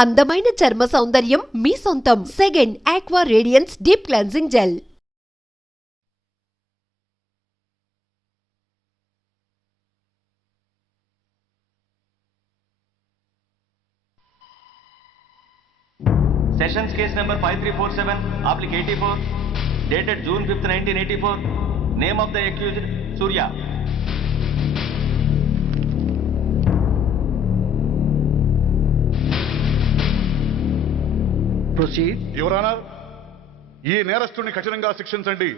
అందమైన చర్మ సౌందర్యం మీ సొంతం. Second aqua radiance deep cleansing gel. Sessions case number 5347, applic 84, dated June 5th, 1984. Name of the accused, Surya. Proceed. Your Honor, ఈ నేరస్తుడిని కఠినంగా శిక్షించండి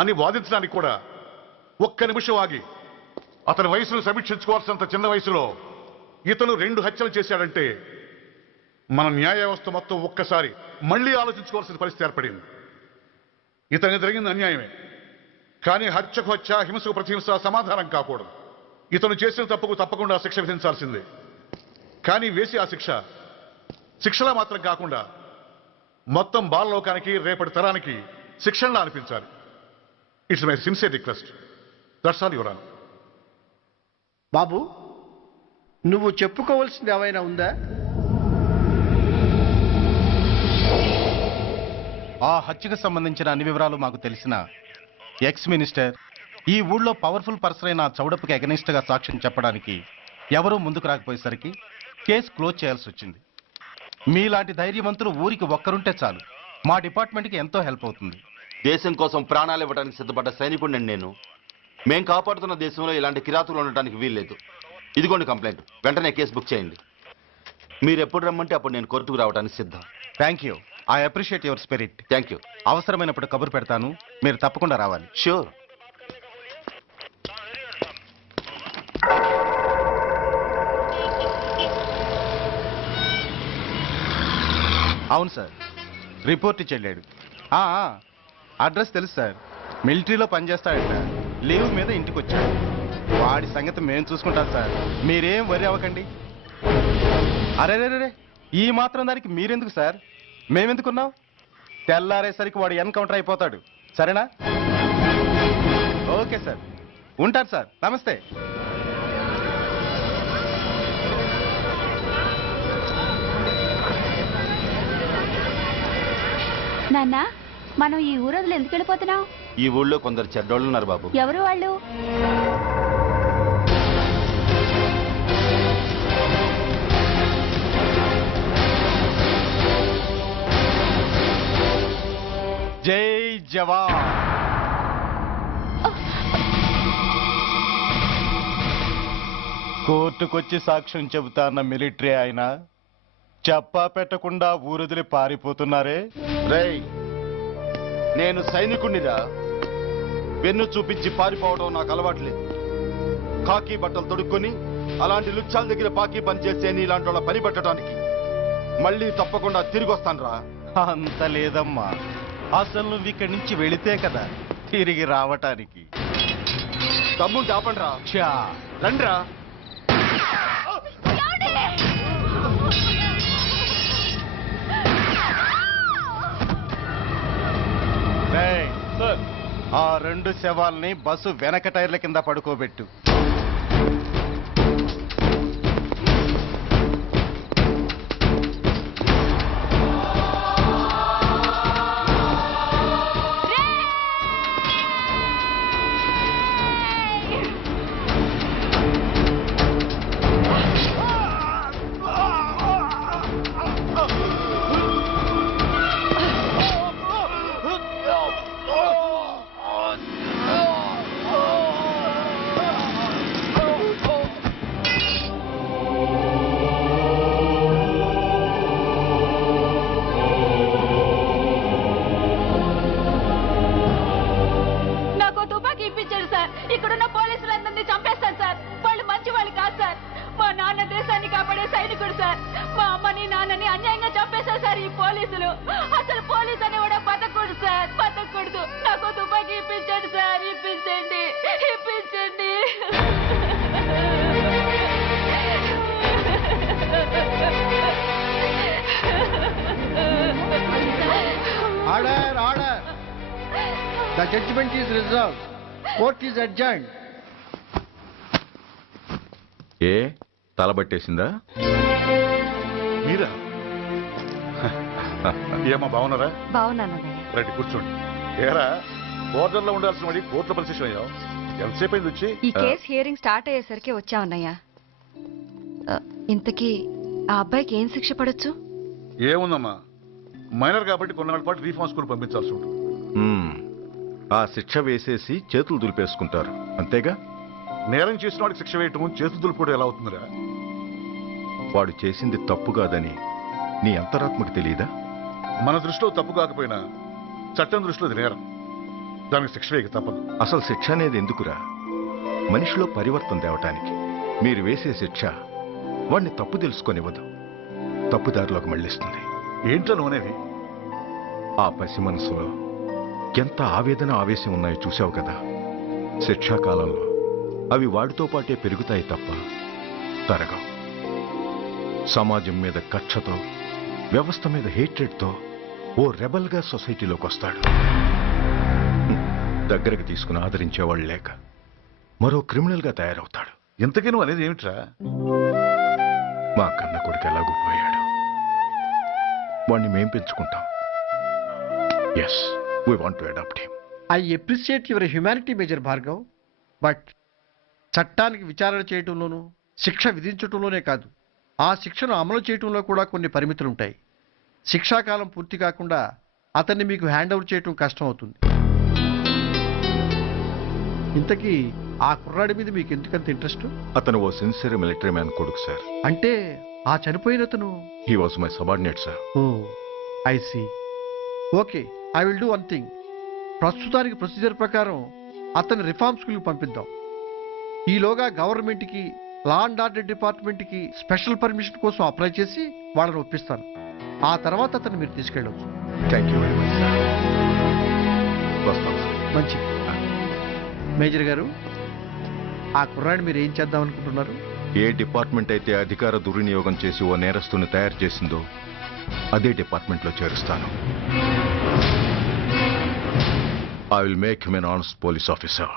అని వాదించడానికి కూడా ఒక్క నిమిషం ఆగి అతని వయసును సమీక్షించుకోవాల్సినంత చిన్న వయసులో ఇతను 2 హత్యలు చేశాడంటే మన న్యాయ వ్యవస్థ మొత్తం ఒక్కసారి మళ్లీ ఆలోచించుకోవాల్సిన పరిస్థితి ఏర్పడింది. ఇతనికి జరిగింది అన్యాయమే, కానీ హత్యకు హత్య, హింసకు ప్రతిహింస సమాధానం కాకూడదు. ఇతను చేసిన తప్పుకు తప్పకుండా శిక్ష విధించాల్సిందే. కానీ వేసి ఆ శిక్షలా మాత్రం కాకుండా మొత్తం బాలలోకానికి, రేపటి తరానికి శిక్షణలా అనిపించాలి. It's my sincere request. That's all your honour. బాబు, నువ్వు చెప్పుకోవాల్సింది ఏమైనా ఉందా? ఆ హత్యకు సంబంధించిన అన్ని వివరాలు మాకు తెలిసిన ఎక్స్ మినిస్టర్ ఈ ఊళ్ళో పవర్ఫుల్ పర్సన్ అయిన చౌడప్పకి అగెనిస్ట్ గా సాక్ష్యం చెప్పడానికి ఎవరూ ముందుకు రాకపోయేసరికి కేసు క్లోజ్ చేయాల్సి వచ్చింది. మీలాంటి ధైర్యవంతులు ఊరికి ఒక్కరుంటే చాలు, మా డిపార్ట్మెంట్కి ఎంతో హెల్ప్ అవుతుంది. దేశం కోసం ప్రాణాలు ఇవ్వడానికి సిద్ధపడ్డ సైనికుడిని నేను. మేం కాపాడుతున్న దేశంలో ఇలాంటి కిరాతులు ఉండటానికి వీల్లేదు. ఇదిగోండి కంప్లైంట్, వెంటనే కేసు బుక్ చేయండి. మీరు ఎప్పుడు రమ్మంటే అప్పుడు నేను కోర్టుకు రావడానికి సిద్ధం. Thank you. I appreciate your spirit. Thank you. అవసరమైనప్పుడు కబురు పెడతాను, మీరు తప్పకుండా రావాలి. షూర్. అవును సార్, రిపోర్ట్ ఇచ్చి వెళ్ళాడు. అడ్రస్ తెలుసు సార్, మిలిటరీలో పనిచేస్తాడట. లీవ్ మీద ఇంటికి వచ్చాడు. వాడి సంగతి మేము చూసుకుంటాం సార్, మీరేం వరి అవ్వకండి. అరే, ఈ మాత్రం దానికి మీరెందుకు సార్, మేమెందుకున్నాం? తెల్లారేసరికి వాడు ఎన్కౌంటర్ అయిపోతాడు. సరేనా? ఓకే సార్, ఉంటాను సార్. నమస్తే. నాన్న, మనం ఈ ఊరొదిలి ఎందుకు వెళ్ళిపోతున్నావు? ఈ ఊళ్ళో కొందరు చెడ్డోళ్ళు ఉన్నారు బాబు. ఎవరు వాళ్ళు? జై జవాన్. కోర్టుకొచ్చి సాక్ష్యం చెబుతా అన్న మిలిటరీ ఆయన చెప్పా పెట్టకుండా ఊరొదిలి పారిపోతున్నారే. రేయ్, నేను సైనికుడినిరా. వెన్ను చూపించి పారిపోవడం నాకు అలవాట్లేదు. కాకి బట్టలు తొడుక్కొని అలాంటి లుచ్చాల దగ్గర పాకి పని చేసే ఇలాంటి వాళ్ళ పని పెట్టడానికి మళ్ళీ తప్పకుండా తిరిగి వస్తాను రా. అంత లేదమ్మా, అసలు నువ్వు ఇక్కడి నుంచి వెళితే కదా తిరిగి రావటానికి. తమ్ముంటే ఆపండి రా. చా రండిరా. ఆ 2 శవాల్ని బస్సు వెనక టైర్ల కింద పడుకోబెట్టు. ఇక్కడున్న పోలీసులందరినీ చంపేస్తారు సార్. వాళ్ళు మంచి వాళ్ళు కాదు సార్. మా నాన్న దేశాన్ని కాపాడే సైనికుడు సార్. మా అమ్మని నాన్నని అన్యాయంగా చంపేశారు సార్ ఈ పోలీసులు. అసలు పోలీసు అని కూడా బతకూడదు సార్, బతకూడదు. నాకు తుపాకీ ఇప్పించండి సార్, ఇప్పించండి. Order. The judgment is reserved. Court is adjourned. ఏ తలబట్టేసిందా? మీరా? ఏమా బాగున్నారా? బాగున్నానన్నయ్య. రండి కూర్చోండి. ఏరా బోర్డర్లో ఉండాల్సిన వాడి కోర్టులో పరిశీలన అయ్యావు. ఎంతసేపు అయింది వచ్చి? ఈ కేసు హియరింగ్ స్టార్ట్ అయ్యేసరికి వచ్చామన్నయ్య. ఇంతకీ ఆ అబ్బాయికి ఏం శిక్ష పడొచ్చు? ఏముందమ్మా, మైనర్ కాబట్టి కొన్నాళ్ళ పాటు రీఫార్మ్ స్కూల్ పంపించాల్సి ఉంటుంది. ఆ శిక్ష వేసేసి చేతులు దులిపేసుకుంటారు అంతేగా? నేరం చేసిన వాడికి శిక్ష వేయటం చేతులు దులుపుడు ఎలా అవుతుందిరా? వాడు చేసింది తప్పు కాదని నీ అంతరాత్మకు తెలియదా? మన దృష్టిలో తప్పు కాకపోయినా చట్టం దృష్టిలో అది నేరం. దానికి శిక్ష వేయక తప్పదు. అసలు శిక్ష అనేది ఎందుకురా? మనిషిలో పరివర్తన తేవటానికి. మీరు వేసే శిక్ష వాడిని తప్పు తెలుసుకొనివ్వదు, తప్పుదారిలోకి మళ్ళిస్తుంది. ఏంటో నువ్వనేది? ఆ పసి మనసులో ఎంత ఆవేదన ఆవేశం ఉన్నాయో చూసావు కదా. శిక్షాకాలంలో అవి వాడితో పాటే పెరుగుతాయి తప్ప తరగవు. సమాజం మీద కక్షతో, వ్యవస్థ మీద హేట్రెడ్తో ఓ రెబల్గా సొసైటీలోకి వస్తాడు. దగ్గరకు తీసుకుని ఆదరించేవాళ్ళు లేక మరో క్రిమినల్గా తయారవుతాడు. ఇంతకీ నువ్వు అనేది ఏమిట్రా? మా కన్న కొడుకు ఎలాగూ పోయాడు, వాణ్ణి మేం పెంచుకుంటాం. Yes, we want to adopt him. I appreciate your humanity major Bhargav, but చట్టానికి విచారణ చేయటంలోనూ శిక్ష విధించటంలోనే కాదు, ఆ శిక్షను అమలు చేయటంలో కూడా కొన్ని పరిమితులుంటాయి. శిక్షాకాలం పూర్తి కాకుండా అతన్ని మీకు హ్యాండ్ ఓవర్ చేయటం కష్టం అవుతుంది. ఇంతకీ ఆ కుర్రాడి మీద మీకు ఎందుకంత ఇంట్రెస్ట్? అతను ఓ సిన్సియర్ మిలిటరీ మ్యాన్ కొడుకు సార్. అంటే ఆ చనిపోయిన అతను? He was my subordinate sir. Oh I see. Okay, I will do one thing. ప్రస్తుతానికి ప్రొసీజర్ ప్రకారం అతన్ని రిఫార్మ్ స్కూల్కి పంపిద్దాం. ఈలోగా గవర్నమెంట్కి, లా అండ్ ఆర్డర్ డిపార్ట్మెంట్కి స్పెషల్ పర్మిషన్ కోసం అప్లై చేసి వాళ్ళని ఒప్పిస్తాను. ఆ తర్వాత అతన్ని మీరు తీసుకెళ్ళవచ్చు. Thank you very much sir. వస్తాం సార్. మంచిది. మేజర్ గారు, ఆ కుర్రాడిని మీరు ఏం చేద్దాం అనుకుంటున్నారు? ఏ డిపార్ట్మెంట్ అయితే అధికార దుర్వినియోగం చేసి ఓ నేరస్తుని తయారు చేసిందో అదే డిపార్ట్మెంట్లో చేరుస్తాను. I will make him an honest police officer.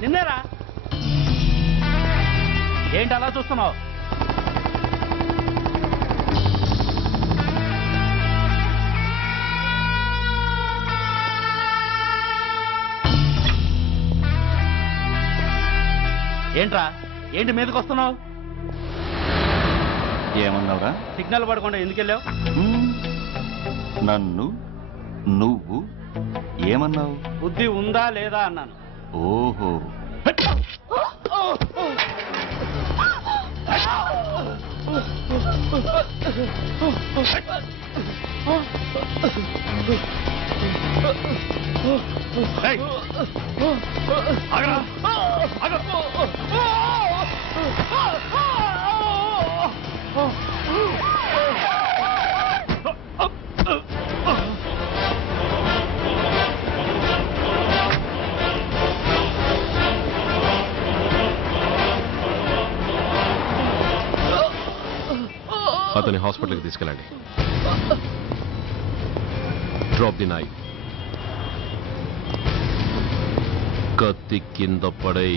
నిన్నేరా. ఏంటి అలా చూస్తున్నావు? ఏంట్రా, ఏంటి మీదకి వస్తున్నావు? ఏమన్నావురా? సిగ్నల్ పడకుండా ఎందుకు వెళ్ళావు? నన్ను నువ్వు ఏమన్నావు? బుద్ధి ఉందా లేదా అన్నాను. ఓహో, అతని హాస్పిటల్కి తీసుకెళ్ళండి. Drop the knife. కత్తి కింద పడై.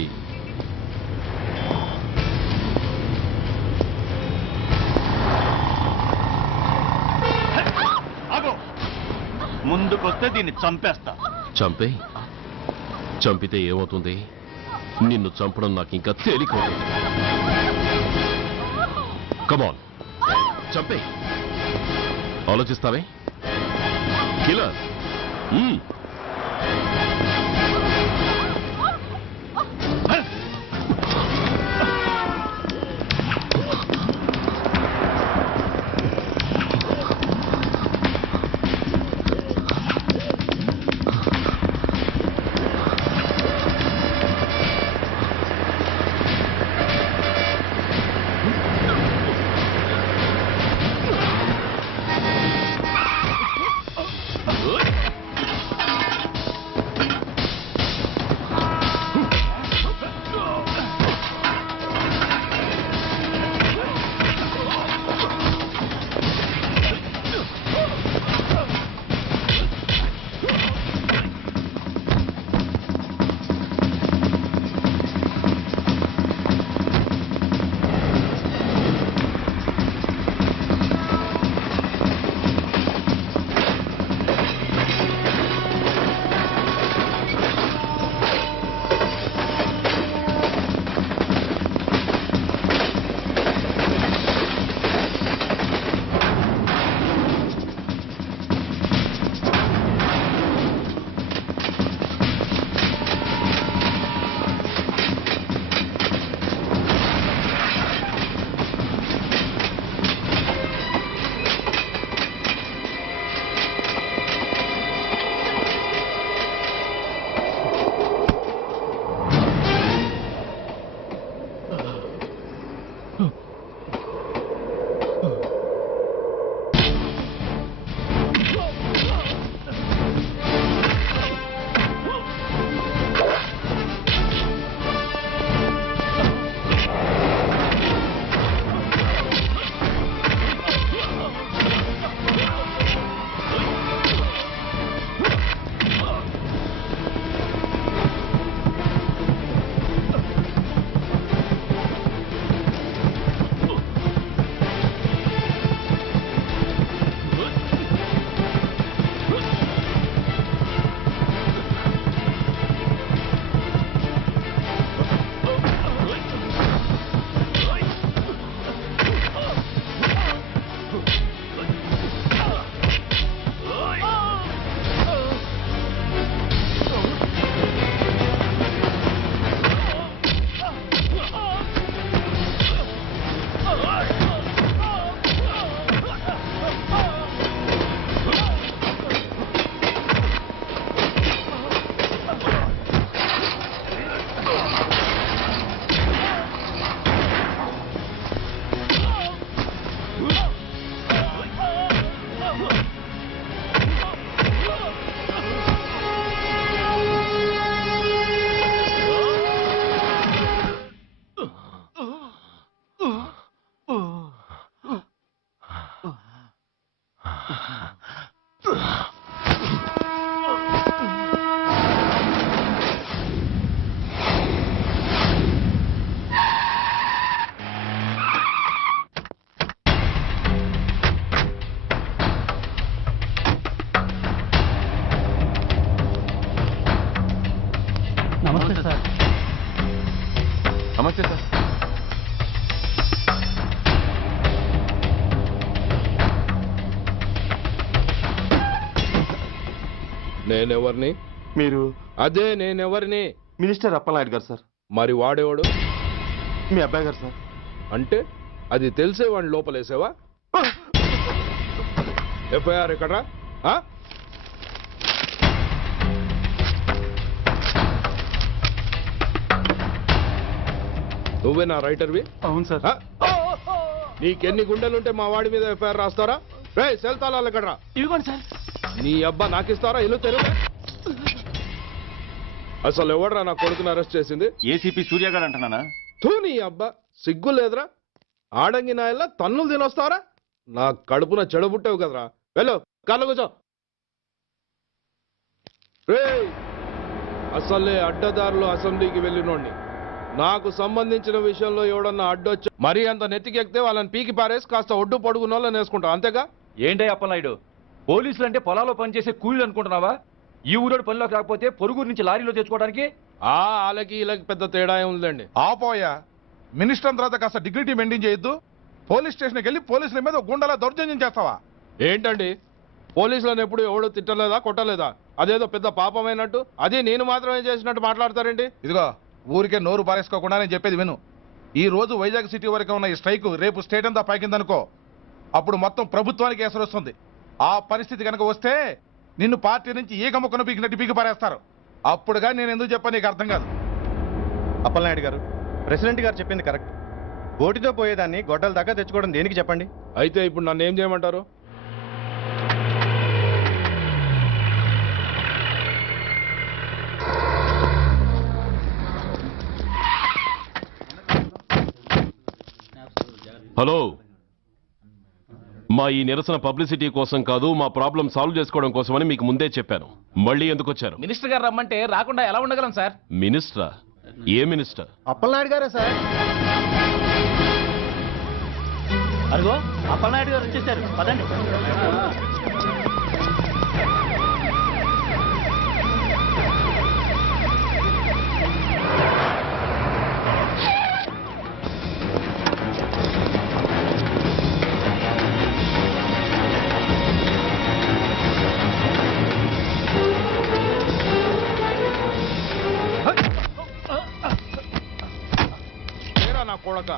ముందుకొస్తే దీన్ని చంపేస్తా. చంపే. చంపితే ఏమవుతుంది? నిన్ను చంపడం నాకు ఇంకా తేలికవుతుంది. కమాన్, చంపే. ఆలోచిస్తావే కిల్లర్. నమస్తే సార్. నమస్తే సార్. నేనెవరిని? మీరు అదే నేనెవరిని? మినిస్టర్ అప్పలనాయుడు గారు సార్. మరి వాడేవాడు? మీ అబ్బాయి గారు సార్. అంటే అది తెలిసే వాడిని లోపలేసావా? ఎఫ్ఐఆర్ ఎక్కడ్రా? ఆ? నువ్వే నా రైటర్వి? అవును సార్. ఆ? నీకెన్ని గుండెలుంటే మా వాడి మీద ఎఫ్ఐఆర్ రాస్తారా? రే సెల్ తాళాలు ఎక్కడ్రా? ఇదిగోండి సార్. నీ అబ్బా నాకిస్తారా? ఇల్లు తెరువు. అసలు ఎవడ్రా నా కొడుకుని అరెస్ట్ చేసింది? ఏసీపీ సూర్య గారు అంటున్నానా? తూ నీ అబ్బా సిగ్గు లేదురా? ఆడంగి నాయల్లా తన్నులు తినొస్తారా? నా కడుపున చెడబుట్టావు కదరా. వెళ్ళు కార్లో కూర్చో. రే అసలే అడ్డదారులు అసెంబ్లీకి వెళ్ళినోడిని. నాకు సంబంధించిన విషయంలో ఎవడన్నా అడ్డొచ్చా మరీ అంత నెత్తికెక్కితే వాళ్ళని పీకి పారేసి కాస్త ఒడ్డు పొడుగున్న వాళ్ళని వేసుకుంటాం అంతేగా? ఏంటే అప్పలనాయుడు, పోలీసులు అంటే పొలాల్లో పనిచేసే కూలీలు అనుకుంటున్నావా? ఈ ఊరోడు పనిలోకి రాకపోతే పొరుగురు నుంచి లారీలో తెచ్చుకోవడానికి? వాళ్ళకి వీళ్ళకి పెద్ద తేడా ఉందండి. ఆపోయా మినిస్టర్ తర్వాత కాస్త డిగ్నిటీ మెయింటైన్ చేయొద్దు. పోలీస్ స్టేషన్కి వెళ్ళి పోలీసుల మీద గుండెలా దౌర్జన్యం చేస్తావా? ఏంటండి పోలీసులను ఎప్పుడు ఎవడు తిట్టలేదా కొట్టలేదా? అదేదో పెద్ద పాపమైనట్టు అది నేను మాత్రమే చేసినట్టు మాట్లాడతారేంటి? ఇదిగో ఊరికే నోరు పారేసుకోకుండా నేను చెప్పేది విను. ఈ రోజు వైజాగ్ సిటీ వరకు ఉన్న ఈ స్ట్రైక్ రేపు స్టేట్ అంతా పైకిందనుకో, అప్పుడు మొత్తం ప్రభుత్వానికి ఎసరు వస్తుంది. ఆ పరిస్థితి కనుక వస్తే నిన్ను పార్టీ నుంచి ఈగ ముక్కను పీకినట్టు పీకి పారేస్తారు. అప్పుడుగా నేను ఎందుకు చెప్పాను నీకు అర్థం కాదు. అప్పలనాయుడు గారు, ప్రెసిడెంట్ గారు చెప్పింది కరెక్ట్. ఓటితో పోయేదాన్ని గొడ్డల దాకా తెచ్చుకోవడం దేనికి చెప్పండి? అయితే ఇప్పుడు నన్ను ఏం చేయమంటారు? హలో, మా ఈ నిరసన పబ్లిసిటీ కోసం కాదు, మా ప్రాబ్లం సాల్వ్ చేసుకోవడం కోసమని మీకు ముందే చెప్పాను. మళ్ళీ ఎందుకు వచ్చారు? మినిస్టర్ గారు రమ్మంటే రాకుండా ఎలా ఉండగలం సార్? మినిస్టరా? ఏ మినిస్టర్? అప్పలనాయుడు గారే సార్. అదిగో అప్పలనాయుడు గారు వచ్చేసారు, పదండి. నా కొడక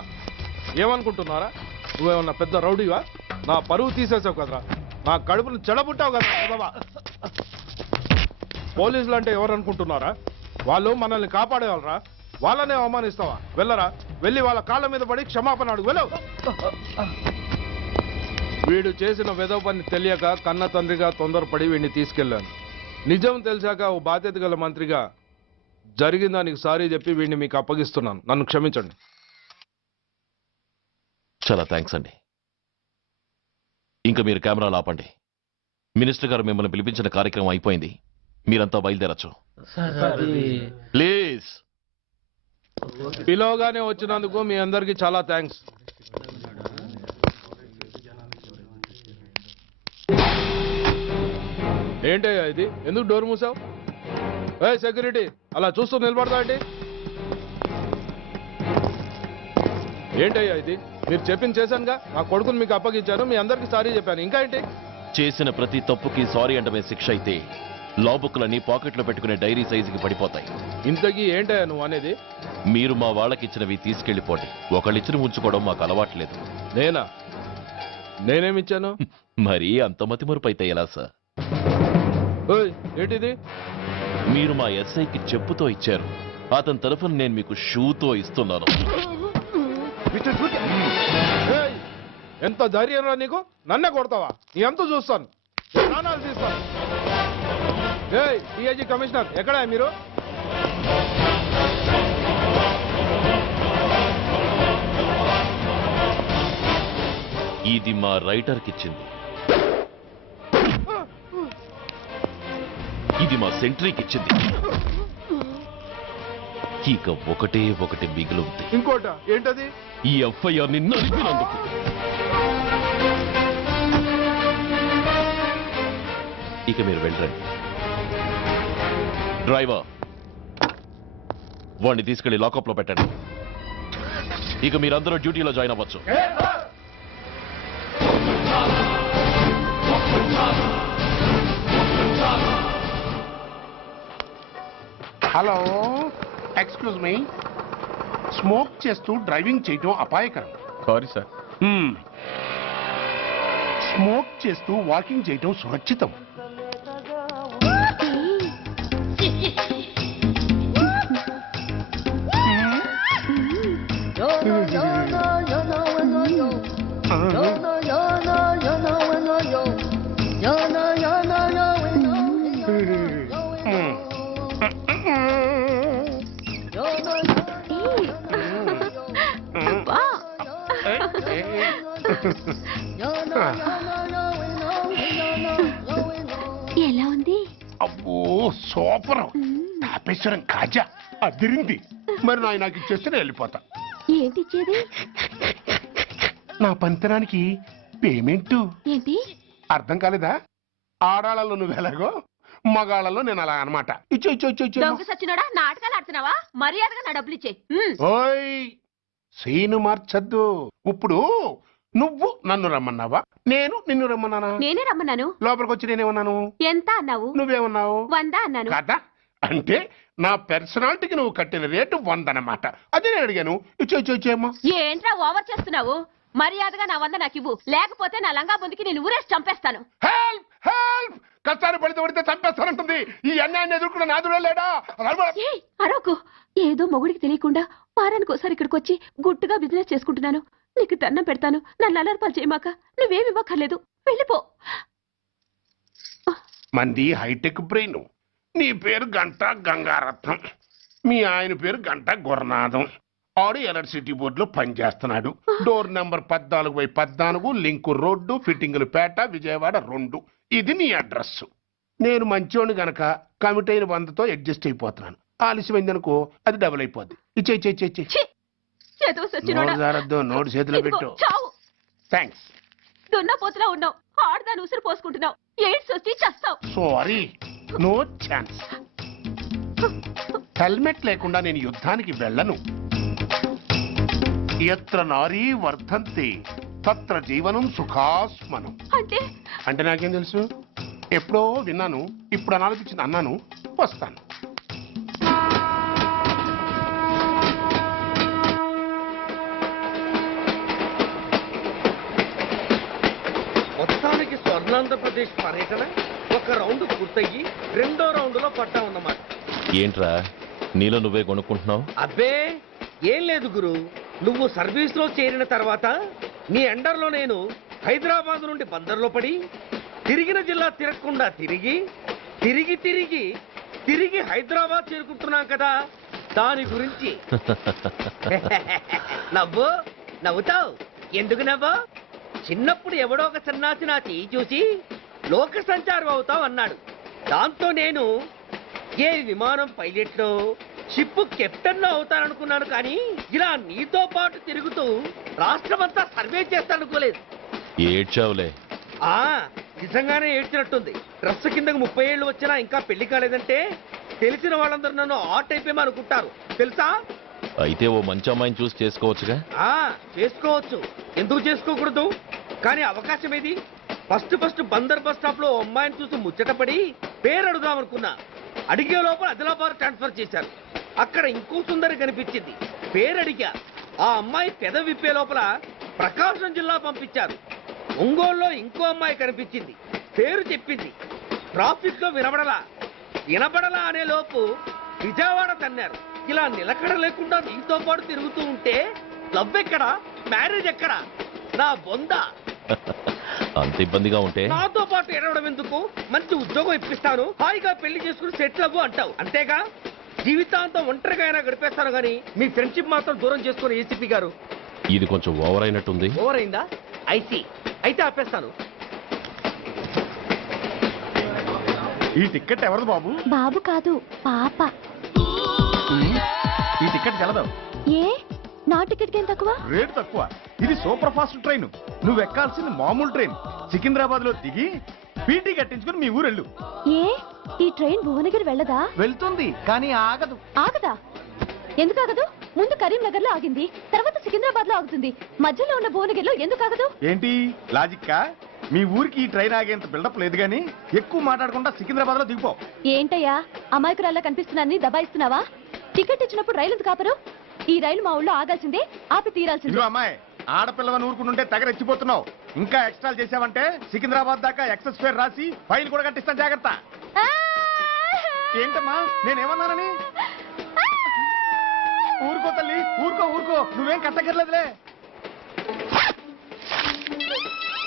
ఏమనుకుంటున్నారా? నువ్వేమన్నా పెద్ద రౌడీవా? నా పరువు తీసేసావు కదరా, నా కడుపును చెడబుట్టావు కదా. పోలీసులు అంటే ఎవరు అనుకుంటున్నారా? వాళ్ళు మనల్ని కాపాడేవాళ్ళరా? వాళ్ళనే అవమానిస్తావా? వెళ్ళరా, వెళ్ళి వాళ్ళ కాళ్ళ మీద పడి క్షమాపణ అడుగు. వెళ్ళవు. వీడు చేసిన వెధవ పని తెలియక కన్న తండ్రిగా తొందరపడి వీడిని తీసుకెళ్లాను. నిజం తెలిసాక ఓ బాధ్యత గల మంత్రిగా జరిగిన దానికి సారీ చెప్పి వీడిని మీకు అప్పగిస్తున్నాను. నన్ను క్షమించండి. చాలా థ్యాంక్స్ అండి. ఇంకా మీరు కెమెరాలు ఆపండి. మినిస్టర్ గారు మిమ్మల్ని పిలిపించిన కార్యక్రమం అయిపోయింది. మీరంతా బయలుదేరచ్చు ప్లీజ్. పిలవగానే వచ్చినందుకు మీ అందరికీ చాలా థ్యాంక్స్. ఏంటయ్యా ఇది? ఎందుకు డోర్ మూసావు? సెక్యూరిటీ అలా చూస్తూ నిలబడతా ఏంటి? ఏంటయ్యా ఇది? మీరు చెప్పింది చేశానుగా, నా కొడుకుని మీకు అప్పగించాను, మీ అందరికి సారీ చెప్పాను. ఇంకా ఏంటి? చేసిన ప్రతి తప్పుకి సారీ అంటమే శిక్ష అయితే లా బుక్లన్నీ పాకెట్లో పెట్టుకునే డైరీ సైజుకి పడిపోతాయి. ఇంతకీ ఏంటయ్యా నువ్వు అనేది? మీరు మా వాళ్ళకిచ్చినవి తీసుకెళ్లిపోండి. ఒకళ్ళిచ్చిన ఉంచుకోవడం మాకు అలవాట్లేదు. నేనా? నేనేమిచ్చాను? మరీ అంత మతిమరుపు అయితే ఎలా సార్? ఏంటిది? మీరు మా ఎస్ఐకి చెప్పుతో ఇచ్చారు, అతని తరఫున నేను మీకు షూతో ఇస్తున్నాను. ఎంత ధైర్యం రా నీకు? నన్నే కొడతావా? నీ అంత చూస్తాను, ప్రాణాలు తీస్తాను. డిఐజీ కమిషనర్ ఎక్కడా మీరు? ఇది మా రైటర్కి ఇచ్చింది, ఇది మా సెంట్రీకి ఇచ్చింది. ఇక ఒకటి మిగిలింది. ఇంకోట ఏంటది? ఈ ఎఫ్ఐఆర్ ని నలిపినందుకు. ఇక మీరు వెళ్ళండి. డ్రైవర్ వాడిని తీసుకెళ్లి లాకప్ లో పెట్టండి. ఇక మీరందరూ డ్యూటీలో జాయిన్ అవ్వచ్చు. Hello, excuse me. స్మోక్ చేస్తూ డ్రైవింగ్ చేయటం అపాయకరం. Sorry sir. స్మోక్ చేస్తూ వాకింగ్ చేయటం సురక్షితం. ఎలా ఉంది? అబ్బో సూపర్. తాపేశ్వరం కాజా అదిరింది. మరి నాకు ఇచ్చేస్తే నేను వెళ్ళిపోతా. ఏంటి ఇచ్చేది? నా పంతనానికి పేమెంట్. ఏంటి అర్థం కాలేదా? ఆడాళ్ళలో నువ్వు ఎలాగో, మగాళ్ళలో నేను అలా అనమాట. ఇచ్చో ఇచ్చో ఇచ్చో ఇచ్చో. దొంగ సచ్చినోడా, నాటకాలు ఆడుతున్నావా? మర్యాదగా నా డబ్బులు ఇచ్చే. ఓయ్ సీను మార్చద్దు. ఇప్పుడు నువ్వు నన్ను రమ్మన్నావా, నేను నిన్ను రమ్మన్నానా? నేనే రమ్మన్నాను. లోపలికి వచ్చి నేనేమన్నాను? ఎంత అన్నావు? నువ్వేమన్నావు? 100 అన్నాను. కదా, అంటే నా పర్సనాలిటీకి నువ్వు కట్టిన రేటు 100 అన్నమాట. అదే నేను అడిగాను. ఇచ్చో ఇచ్చో ఇచ్చేమ్మా. ఏంట్రా ఓవర్ చేస్తున్నావు? మర్యాదగా నా 100 నాకు ఇవ్వు, లేకపోతే నా లంగా ముందుకి నేను ఊరేసి చంపేస్తాను. Help help. కష్టాలు పడితే చంపేస్తానంటుంది. ఈ అన్యాయాన్ని ఎదుర్కొన్న నాదుడే లేడా? అరవకు. ఏదో మొగుడికి తెలియకుండా వారానికి ఒకసారి ఇక్కడికి వచ్చి గుట్టుగా బిజినెస్ చేసుకుంటున్నాను. నీకు దండం పెడతాను, నన్ను అలర్పాలు చేయమాక. నువ్వేమి ఇవ్వక్కర్లేదు, వెళ్ళిపో. మంది హైటెక్ బ్రెయిన్. నీ పేరు గంట గంగారత్నం, మీ ఆయన పేరు గంట గురనాథం. ఆడు ఎలక్ట్రిసిటీ బోర్డులో పనిచేస్తున్నాడు. డోర్ నెంబర్ 14/14, లింకు రోడ్డు, ఫిట్టింగులు పేట, విజయవాడ 2. ఇది నీ అడ్రస్. నేను మంచోడు గనక కమిట్ అయిన 100తో అడ్జస్ట్ అయిపోతున్నాను. ఆలస్యమైందనుకో అది డబుల్ అయిపోద్ది. ఇచ్చే నోటు చేతిలో పెట్టు. థ్యాంక్స్. దున్నపోతులా ఉన్నావు, ఆడదాని ఉసురు పోసుకుంటున్నావు. ఎయిడ్స్ వచ్చి చస్తావు. Sorry, no chance. హెల్మెట్ లేకుండా నేను యుద్ధానికి వెళ్ళను. ఎత్ర నారీ వర్ధంతి తత్ర జీవనం సుఖాస్మనం. అంటే నాకేం తెలుసు? ఎప్పుడో విన్నాను, ఇప్పుడు అనాలనిపించింది అన్నాను. వస్తాను. మొత్తానికి స్వర్ణాంధ్రప్రదేశ్ పర్యటన ఒక రౌండ్ పూర్తయ్యి 2వ రౌండ్లో పడ్డామన్నమాట. ఏంట్రా నీలో నువ్వే కొనుక్కుంటున్నావు? అబ్బే ఏం లేదు గురు. నువ్వు సర్వీస్ లో చేరిన తర్వాత నీ అండర్లో నేను హైదరాబాద్ నుండి బందర్లో పడి తిరిగిన జిల్లా తిరగకుండా తిరిగి తిరిగి తిరిగి తిరిగి హైదరాబాద్ చేరుకుంటున్నాం కదా, దాని గురించి. నవ్వుతావు ఎందుకు నవ్వు? చిన్నప్పుడు ఎవడో ఒక సన్నాసి నా చెయ్యి చూసి లోక సంచారం అవుతావు అన్నాడు. దాంతో నేను ఏ విమానం పైలట్లో, షిప్ కెప్టెన్ అవుతాననుకున్నాను. కానీ ఇలా నీతో పాటు తిరుగుతూ రాష్ట్రమంతా సర్వే చేస్తాననుకోలేదు. ఏడ్చావులే. నిజంగానే ఏడ్చినట్టుంది. డ్రెస్ కిందకు 30 ఏళ్ళు వచ్చినా ఇంకా పెళ్లి కాలేదంటే తెలిసిన వాళ్ళందరూ నన్ను ఆట్ అయిపోయి అనుకుంటారు తెలుసా? అయితే ఓ మంచి అమ్మాయిని చూసి చేసుకోవచ్చుగా. చేసుకోవచ్చు, ఎందుకు చేసుకోకూడదు? కానీ అవకాశం ఏది? ఫస్ట్ బందర్ బస్ స్టాప్ లో అమ్మాయిని చూసి ముచ్చటపడి పేరు అడుగుదామనుకున్నా. అడిగే లోపల ఆదిలాబాద్ ట్రాన్స్ఫర్ చేశారు. అక్కడ ఇంకో సుందరి కనిపించింది. పేరు అడిగా. ఆ అమ్మాయి పెద విప్పే లోపల ప్రకాశం జిల్లా పంపించారు. ఒంగోలులో ఇంకో అమ్మాయి కనిపించింది. పేరు చెప్పింది. ట్రాఫిక్ లో వినబడలా అనే లోపు విజయవాడ తన్నారు. ఇలా నిలకడ లేకుండా నీతో పాటు తిరుగుతూ ఉంటే లవ్ ఎక్కడా, మ్యారేజ్ ఎక్కడా? నా బొంద. అంత ఇబ్బందిగా ఉంటే నాతో పాటు ఎడవడం ఎందుకు? మంచి ఉద్యోగం ఇప్పిస్తాను, హాయిగా పెళ్లి చేసుకుని సెటిల్ అవ్వు అంటావు అంతేగా. జీవితాంతం ఒంటరిగా అయినా గడిపేస్తాను గానీ మీ ఫ్రెండ్షిప్ మాత్రం దూరం చేసుకుని ఏసీపీ గారు. ఇది కొంచెం ఓవర్ అయినట్టుంది. ఓవర్ అయిందా? ఐసీ. అయితే ఆపేస్తాను. ఈ టికెట్ ఎవరిది బాబు? బాబు కాదు, పాప. ఈ టికెట్ గలదు. ఏ నా టికెట్ ఏం తక్కువ? రేటు తక్కువ. ఇది సూపర్ ఫాస్ట్ ట్రైన్. నువ్వు ఎక్కాల్సింది మామూలు ట్రైన్. సికింద్రాబాద్ లో దిగి పీటీ కట్టించుకుని మీ ఊరెళ్ళు. ఏ ఈ ట్రైన్ భువనగిరి వెళ్ళదా? వెళ్తుంది కానీ ఆగదు. ఆగదా? ఎందుకు ఆగదు? ముందు కరీంనగర్ లో ఆగింది, తర్వాత సికింద్రాబాద్ లో ఆగుతుంది, మధ్యలో ఉన్న భువనగిరిలో ఎందుకు ఆగదు? ఏంటి లాజిక్కా? మీ ఊరికి ఈ ట్రైన్ ఆగేంత బిల్డప్ లేదు గానీ ఎక్కువ మాట్లాడకుండా సికింద్రాబాద్ లో దిగిపో. ఏంటయ్యా అమాయకురాల్లా కనిపిస్తున్నానని దబాయిస్తున్నావా? టికెట్ ఇచ్చినప్పుడు రైలు ఎందుకు ఆపరు? ఈ రైలు మా ఊళ్ళో ఆగాల్సిందే, ఆపి తీరాల్సిందే. ఇదిగో అమ్మాయి, ఆడపిల్లవని ఊరుకుంటుంటే తెగరెచ్చిపోతున్నావు. ఇంకా ఎక్స్ట్రాలు చేసావంటే సికింద్రాబాద్ దాకా ఎక్సెస్ ఫేర్ రాసి ఫైన్ కూడా కట్టిస్తాను, జాగ్రత్త. ఏంటమ్మా నేనేమన్నానని? ఊరుకో తల్లి, ఊరుకో ఊరుకో, నువ్వేం కట్టగర్లేదులే.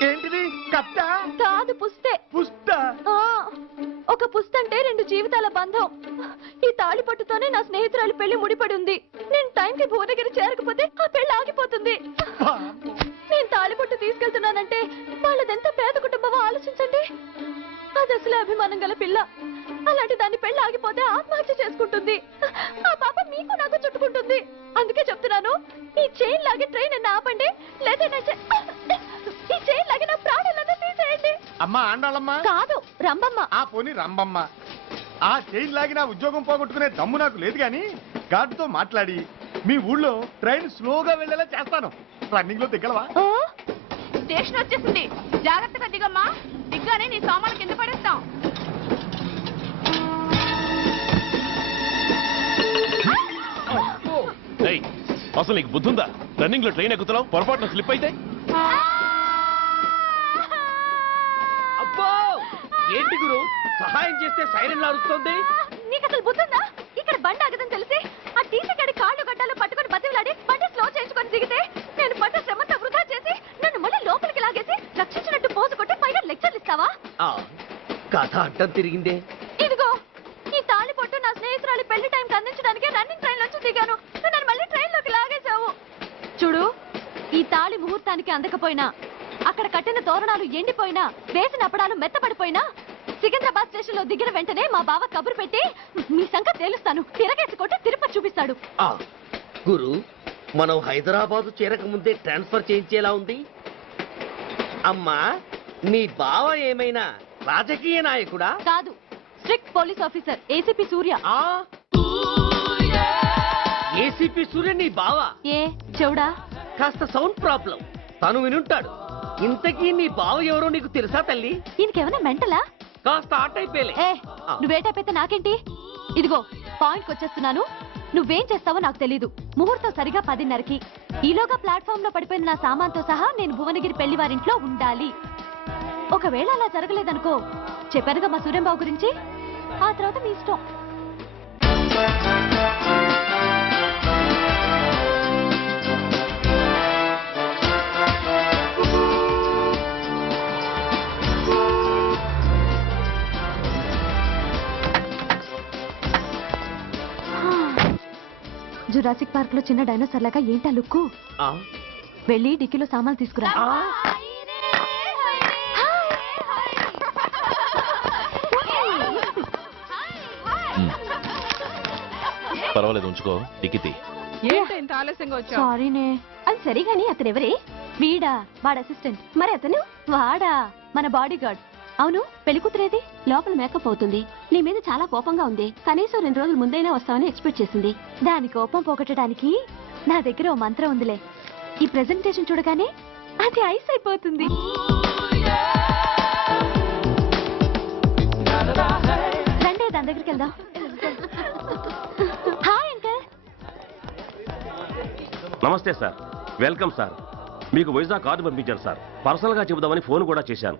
ఏంటిది కట్ట? కాదు పుస్తే. పుస్త? ఒక పుస్తంటే 2 జీవితాల బంధం. ఈ తాళి పట్టుతోనే నా స్నేహితురాలి పెళ్లి ముడిపడి ఉంది. నేను టైంకి భువనగిరి చేరకపోతే ఆ పెళ్లి ఆగిపోతుంది. నేను తాళిపట్టు తీసుకెళ్తున్నానంటే వాళ్ళదెంత పేద కుటుంబమో ఆలోచించండి. అది అసలు అభిమానం గల పిల్ల. అలాంటి దాన్ని పెళ్లి ఆగిపోతే ఆత్మహత్య చేసుకుంటుంది. ఆ పాప మీకు నాకు చుట్టుకుంటుంది. అందుకే చెప్తున్నాను, ఈ చైన్ లాగే ట్రైన్ ఆపండి, లేదా ఈ చైన్ లాగే నా ప్రాణాలను తీసేయండి. అమ్మా ఆండాళ్ళమ్మ కాదు, రంబమ్మ. ఆ పోని రంబమ్మ. ఆ చైన్ లాగి నా ఉద్యోగం పోగొట్టుకునే దమ్ము నాకు లేదు గాని గార్డుతో మాట్లాడి మీ ఊళ్ళో ట్రైన్ స్లోగా వెళ్ళేలా చేస్తాను. రన్నింగ్ లో దిగలవా? స్టేషన్ వచ్చేసింది, జాగ్రత్తగా దిగమ్మా. దిగ్గానే నీ సామాన్లు కింద పడేస్తాం. అసలు నీకు బుద్ధుందా? రన్నింగ్ లో ట్రైన్ ఎక్కుతున్నావు, పొరపాటున స్లిప్ అయితే? అబ్బో ఏంటి గురు, సహాయం చేస్తే సైరన్ అరుస్తుంది. నీకు అసలు బుద్ధుందా? ఇక్కడ బండి ఆగదని తెలిసి ఆ టీసీ గడి కాళ్ళు గడ్డాలు పట్టుకొని బతిలాడి బండి స్లో చేయించుకొని దిగితే నేను పడ్డ శ్రమంతా వృధా చేసి నన్ను మళ్ళీ లోపలికి లాగేసి రక్షించినట్టు పోజు కొట్టి పైగా లెక్చర్లు ఇస్తావా? కథ అడ్డం తిరిగిందే. ఇదిగో ఈ తాళి పొట్టు నా స్నేహితురాలి పెళ్లి టైంకి అందించడానికి రన్నింగ్ ట్రైన్ నుంచి దిగాను. నన్ను మళ్ళీ ట్రైన్ లోకి లాగేశావు. చూడు, ఈ తాళి ముహూర్తానికి అందకపోయినా, అక్కడ కట్టిన తోరణాలు ఎండిపోయినా, వేసిన అప్పడాలు మెత్తపడిపోయినా, సికింద్రాబాద్ స్టేషన్ లో దిగిన వెంటనే మా బావ కబురు పెట్టి మీ సంగతి తేలుస్తాను, తిరగేసి కొట్టి తిరుపతి చూపిస్తాడు. గురు, మనం హైదరాబాద్ చేరక ముందే ట్రాన్స్ఫర్ చేయించేలా ఉంది. అమ్మా, నీ బావ ఏమైనా రాజకీయ నాయకుడా? కాదు, స్ట్రిక్ట్ పోలీస్ ఆఫీసర్, ఏసీపీ సూర్య. ఏసీపీ సూర్య నీ బావ? ఏ చెవుడా? కాస్త సౌండ్ ప్రాబ్లం, తను వినుంటాడు. ఇంతకీ నీ బావ ఎవరో నీకు తెలుసా తల్లి? ఈయనకేమైనా మెంటలా? కాస్త ఆటైపోయలే. నువ్వేటైపోతే నాకేంటి? ఇదిగో పాయింట్కి వచ్చేస్తున్నాను. నువ్వేం చేస్తావో నాకు తెలీదు. ముహూర్తం సరిగా 10:30కి. ఈలోగా ప్లాట్ఫామ్ లో పడిపోయిన నా సామాన్తో సహా నేను భువనగిరి పెళ్లి వారింట్లో ఉండాలి. ఒకవేళ అలా జరగలేదనుకో, చెప్పానుగా మా సూర్యంబాబు గురించి, ఆ తర్వాత మీ ఇష్టం. జురాసిక్ పార్క్ లో చిన్న డైనోసార్ లాగా ఏంటా లుక్కు? వెళ్ళి డిక్కీలో సామాన్లు తీసుకురా. పర్వాలేదు, ఉంచుకో. టికెట్ ఏంటి ఆలస్యంగా వచ్చావు? సారీనే. అది సరిగాని అతను ఎవరే? వీడా, వాడు అసిస్టెంట్. మరి అతను? వాడా, మన బాడీ గార్డ్. అవును, పెళ్లి కూతురేది? లోపల మేకప్ అవుతుంది. నీ మీద చాలా కోపంగా ఉంది. కనీసం 2 రోజుల ముందైనా వస్తామని ఎక్స్పెక్ట్ చేసింది. దాని కోపం పోగొట్టడానికి నా దగ్గర ఓ మంత్రం ఉందిలే. ఈ ప్రెజెంటేషన్ చూడగానే అది ఐస్ అయిపోతుంది. రండి, దాని దగ్గరికి వెళ్దాం. Hi uncle. నమస్తే సార్, వెల్కమ్ సార్. మీకు వైజాగ్ కార్డు పంపించాను సార్. పర్సనల్గా చెబుదామని ఫోన్ కూడా చేశాను.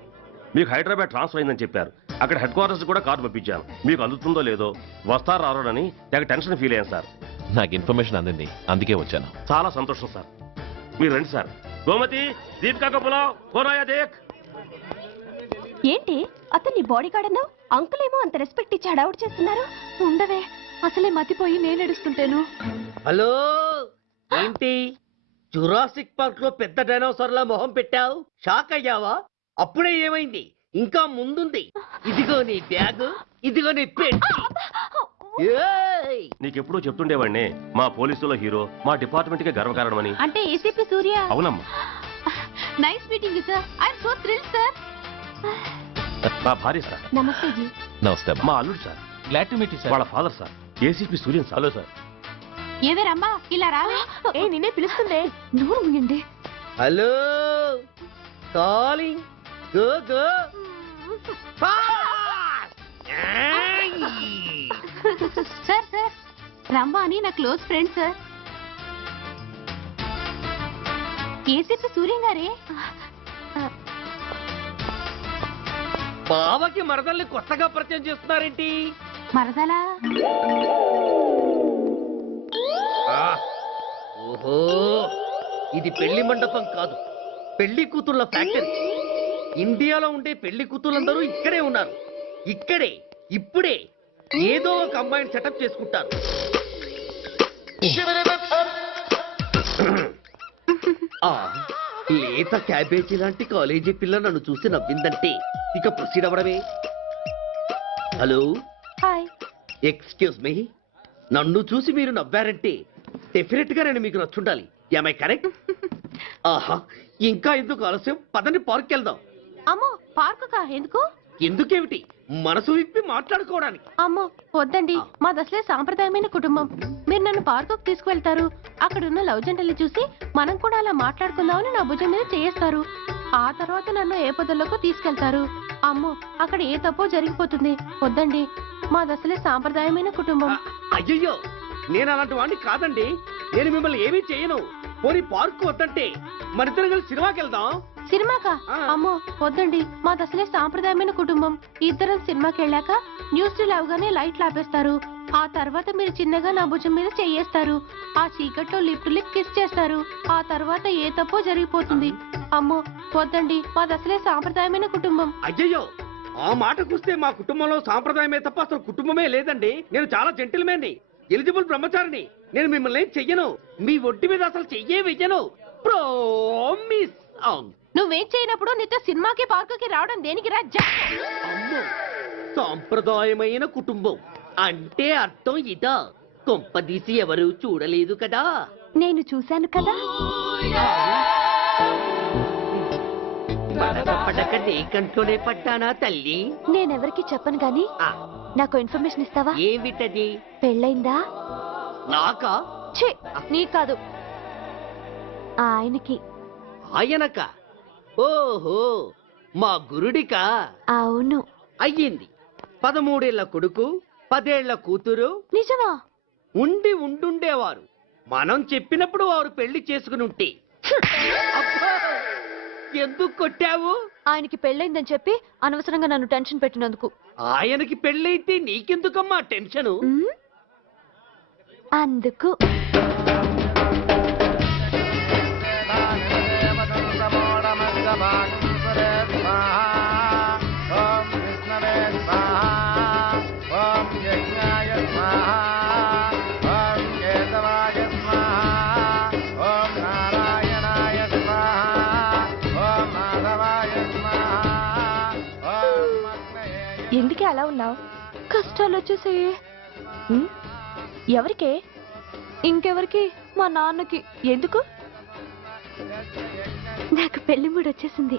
మీకు హైదరాబాద్ ట్రాన్స్ఫర్ అయిందని చెప్పారు. అక్కడ హెడ్ క్వార్టర్స్ కూడా కార్డు పంపించాను. మీకు అందుతుందో లేదో, వస్తారో రారోనని తెగ టెన్షన్ ఫీల్ అయ్యాను సార్. నాకు ఇన్ఫర్మేషన్ అందింది, అందుకే వచ్చాను. చాలా సంతోషం సార్. మీరు రండి సార్. గోమతి, దీపికా కపులావ్, కోరాయా దేక్. ఏంటి అతన్ని బాడీ గార్డ్ అన్నావు? అంకుల్ ఏమో అంత రెస్పెక్ట్ ఇచ్చి హడావుడు చేస్తున్నారు. ఉండవే, అసలే మతిపోయి నేను ఎడుస్తుంటాను. హలో, ఏంటి జురాసిక్ పార్క్ లో పెద్ద డైనోసార్ల మొహం పెట్టావు? షాక్ అయ్యావా? అప్పుడే ఏమైంది? ఇంకా ముందుంది. ఇదిగో నీ బ్యాగ్, ఇదిగో నీ పెట్టి. నీకెప్పుడు చెప్తుండేవాడిని, మా పోలీసులో హీరో, మా డిపార్ట్మెంట్ కి గర్వకారణమని. అంటే ఏసీపీ సూర్య? అవునమ్మా. Nice meeting sir. I am so thrilled sir. మా భార్య సార్. నమస్తే జీ. నమస్తే. మా అల్లుడు sir. Glad to meet you sir. వాళ్ళ father sir, ACP Suryan sir. Hello sir. ఏవే రమ్మా ఇలా రావే. ఏ నిన్నే పిలుస్తుందే. నోరు మూయండి. Hello calling go go. Sir sir రమ్మ అని నా close friend sir. ACP Suryam గారే. బావకి మరదల్ని కొత్తగా పరిచయం చేస్తున్నారేంటి? మరదలా? ఓహో, ఇది పెళ్లి మండపం కాదు, పెళ్లి కూతుళ్ళ ఫ్యాక్టరీ. ఇండియాలో ఉండే పెళ్లి కూతుళ్ళందరూ ఇక్కడే ఉన్నారు. ఇక్కడే ఇప్పుడే ఏదో ఒక అమ్మాయిని సెటప్ చేసుకుంటారు. లేత క్యాబేజీ లాంటి కాలేజీ పిల్ల నన్ను చూసి నవ్విందంటే ఇక ప్రొసీడ్ అవ్వడమే. Hello, hi. ఎక్స్క్యూజ్ మీ, నన్ను చూసి మీరు నవ్వారంటే డెఫినెట్ గా నేను మీకు నచ్చుండాలి. ఏమై కరెక్ట్? ఆహా, ఇంకా ఎందుకు ఆలస్యం? పదండి పార్క్ వెళ్దాం. అమ్మో పార్కు కా? ఎందుకు? ఎందుకేమిటి, మనసు విప్పి మాట్లాడుకోవడానికి. అమ్మో వద్దండి, మాది అసలే సాంప్రదాయమైన కుటుంబం. మీరు నన్ను పార్కుకు తీసుకువెళ్తారు, అక్కడున్న లవ్ జంటలు చూసి మనం కూడా అలా మాట్లాడుకుందామని నా భుజం మీద చేస్తారు. ఆ తర్వాత నన్ను ఏ పొదల్లోకి తీసుకెళ్తారు. అమ్మో అక్కడ ఏ తప్పో జరిగిపోతుంది. వద్దండి, మాది అసలే సాంప్రదాయమైన కుటుంబం. అయ్యయ్యో, నేను అలాంటి వాడిని కాదండి. నేను మిమ్మల్ని ఏమీ చేయను. పోనీ పార్క్ వద్దంటే మరిద్దరం కలిసి సినిమాకి వెళ్దాం. సినిమాకా? అమ్మో వద్దండి, మాది అసలే సాంప్రదాయమైన కుటుంబం. ఇద్దరం సినిమాకి వెళ్ళాక న్యూస్ అవగానే లైట్లు ఆపేస్తారు. ఆ తర్వాత మీరు చిన్నగా నా భుజం మీద చెయ్యేస్తారు. ఆ చీకట్లో లిప్ కిస్ చేస్తారు. ఆ తర్వాత ఏ తప్పో జరిగిపోతుంది. అమ్మో వద్దండి, మాది అసలే సాంప్రదాయమైన కుటుంబం. అయ్యయ్యో, ఆ మాటకొస్తే మా కుటుంబంలో సాంప్రదాయమే తప్ప అసలు కుటుంబమే లేదండి. నేను చాలా జెంటిల్మెన్ని, ఎలిజిబుల్ బ్రహ్మచారిని. నేను మిమ్మల్ని ఏం చెయ్యను. మీ ఒంటి మీద అసలు చెయ్యే వెయ్యను. ప్రామిస్. నువ్వేం చేయనప్పుడు నీతో సినిమాకి పార్కుకి రావడం దేనికి రా? అమ్మో, సాంప్రదాయమైన కుటుంబం అంటే అర్థం ఇదా? కొంపదీసి ఎవరు చూడలేదు కదా? నేను చూశాను కదా. పడక నీ కంట్లోనే పడ్డానా తల్లి? నేనెవరికి చెప్పను గాని నాకు ఇన్ఫర్మేషన్ ఇస్తావా? ఏమిటది? పెళ్ళైందా? నాకా? ఛీ, నీ కాదు, ఆయనకి. ఆయనక? ఓహో, మా గురుడికా? అవును. అయ్యింది. 13 ఏళ్ల కొడుకు, 10 ఏళ్ల కూతురు. నిజమా? ఉండుండేవారు. మనం చెప్పినప్పుడు వారు పెళ్లి చేసుకుని ఉంటే. అబ్బా, ఎందుకు కొట్టావు? ఆయనకి పెళ్ళైందని చెప్పి అనవసరంగా నన్ను టెన్షన్ పెట్టినందుకు. ఆయనకి పెళ్ళైతే నీకెందుకమ్మా టెన్షను? అందుకు. ఎందుకే అలా ఉన్నావు? కష్టాలు వచ్చేసాయి. ఎవరికే? ఇంకెవరికి? మా నాన్నకి. ఎందుకు? నాకు పెళ్లి మూడు వచ్చేసింది.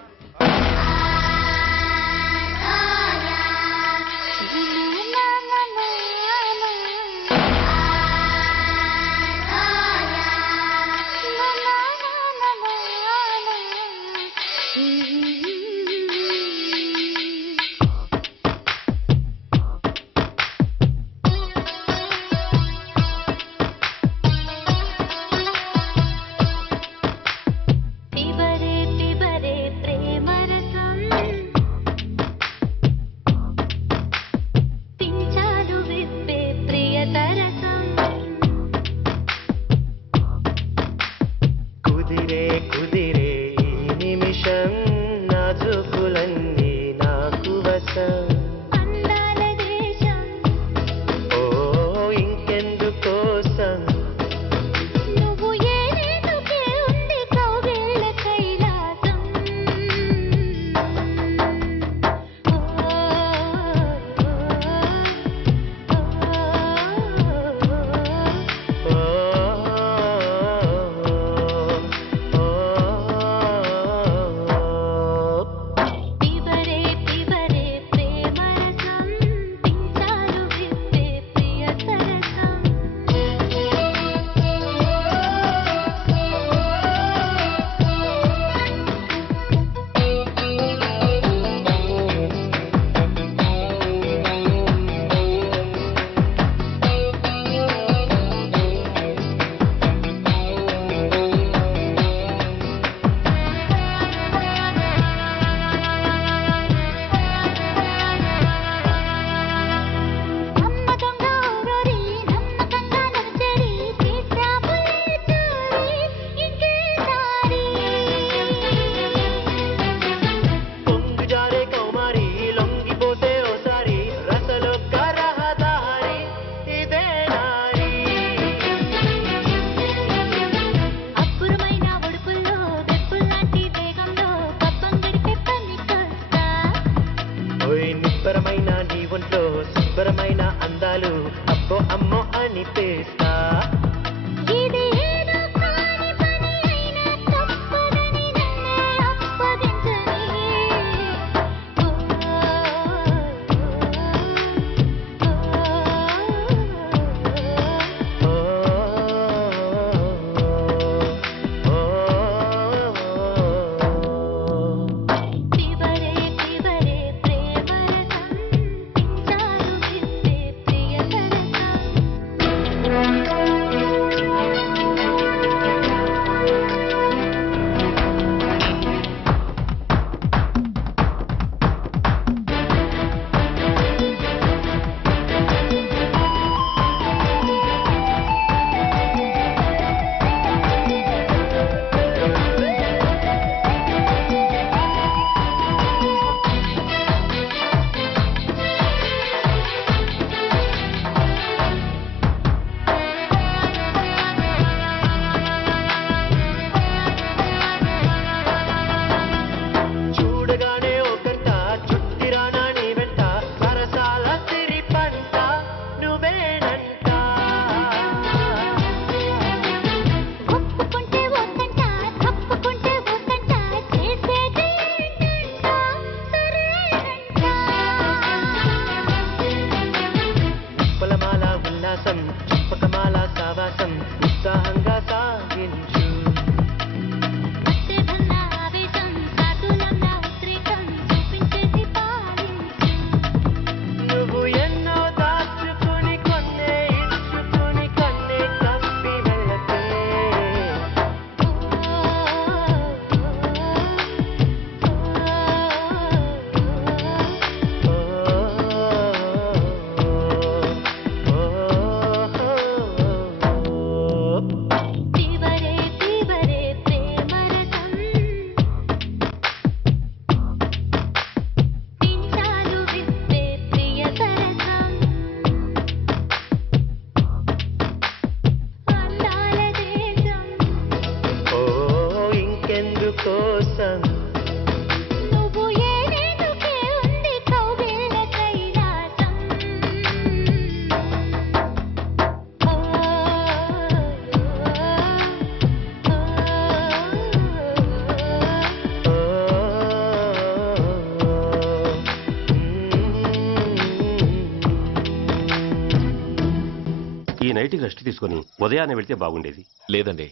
నైట్కి రెస్ట్ తీసుకొని ఉదయాన్నే వెళ్తే బాగుండేది. లేదండి,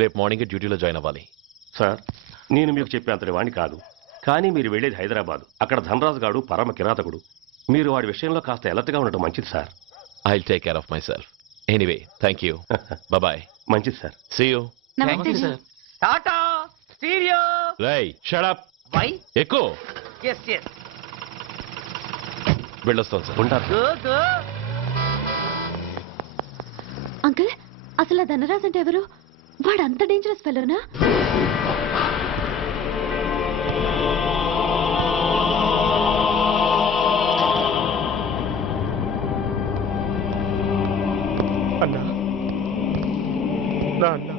రేపు మార్నింగ్ డ్యూటీలో జాయిన్ అవ్వాలి. సార్, నేను మీకు చెప్పేంతటి వాణ్ణి కాదు, కానీ మీరు వెళ్ళేది హైదరాబాద్. అక్కడ ధనరాజు గాడు పరమ కిరాతకుడు. మీరు వాడి విషయంలో కాస్త అలర్ట్గా ఉండటం మంచిది sir. I will take care of myself. Anyway, thank you. Bye. మంచిది sir. See you. Tata stereo. రేయ్, షట్ అప్. వై? ఎక్కువ yes yes. వెళ్ళొస్తాను సార్. ఉంటారు. go go. అంకుల్, అసలు ఆ ధనరాజ్ అంటే ఎవరు? వాడు అంత డేంజరస్ ఫెలోనా? అన్నా, నా అన్నా,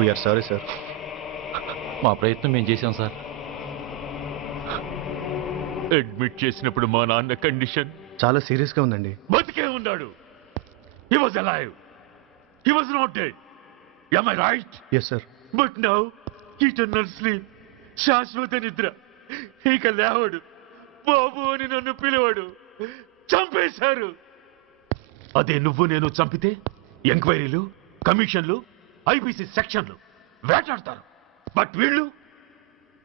వీఆర్ సారీ సార్. మా ప్రయత్నం మేము చేశాం సార్. అడ్మిట్ చేసినప్పుడు మా నాన్న కండిషన్ చాలా సీరియస్ గా ఉందండి. బతికే ఉన్నాడు. He was alive. He was not dead. Am I right? Yes, sir. But now, eternal sleep. శాశ్వత నిద్ర. ఇక లేవడు. బాబు అని నన్ను పిలవడు. చంపేశారు. అదే నువ్వు నేను చంపితే ఎంక్వైరీలు, కమిషన్లు, ఐపీసీ సెక్షన్లు వేటాడతారు. బట్ వీళ్ళు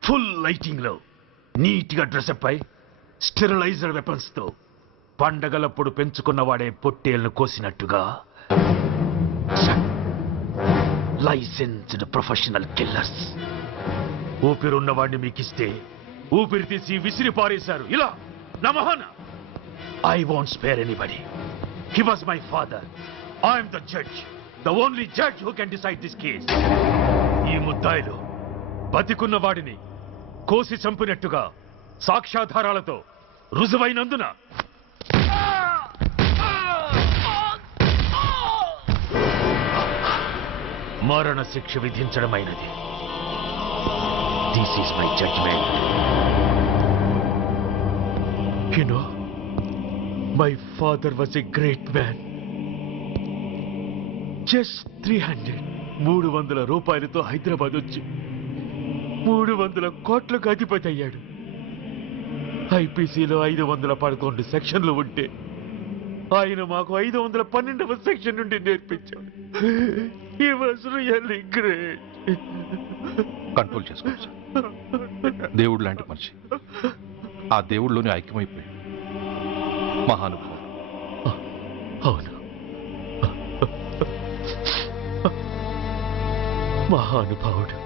ఫుల్ లైటింగ్ లో నీట్ గా డ్రెస్అప్ అయి స్టెరిలైజర్ వెపన్స్ తో పండగలప్పుడు పెంచుకున్నవాడే పొట్టేళ్లను కోసినట్టుగా లైసెన్స్డ్ ప్రొఫెషనల్ కిల్లర్స్. ఊపిరున్నవాడిని మీకిస్తే ఊపిరి తీసి విసిరి పారేశారు. ఇలా నమహన. I won't spare anybody. He was my father. I'm the judge, the only judge who can decide this case. ఈ ముద్దాయిలు బతికున్న వాడిని కోసి చంపినట్టుగా సాక్ష్యాధారాలతో రుజువైనందున మరణ శిక్ష విధించడమైనది. This is my judgement. You know, my father was a great man. Just 300 రూపాయలతో హైదరాబాద్ వచ్చి 300 కోట్లకు అధిపతి అయ్యాడు. ఐపీసీలో 511 సెక్షన్లు ఉంటే ఆయన మాకు 512వ సెక్షన్ నుండి నేర్పించాడు. He was really great. Control చేసుకోండి సార్. దేవుడు లాంటి మనిషి. ఆ దేవుడిలోనే ఐక్యమైపోయాడు. మహానుభావుడు. అవును, మహానుభావుడు.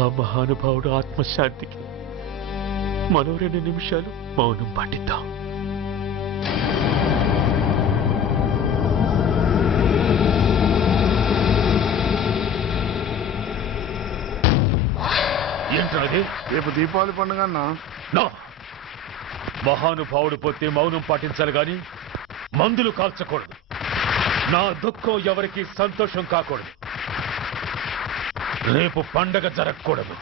ఆ మహానుభావుడు ఆత్మశాంతికి మరో 2 నిమిషాలు మౌనం పాటిద్దాం. ఏంటది? రేపు దీపావళి పండుగ అన్నా. మహానుభావుడు పోతే మౌనం పాటించాలి గాని మందులు కాల్చకూడదు. నా దుఃఖం ఎవరికి సంతోషం కాకూడదు. రేపు పండగ జరగకూడదు.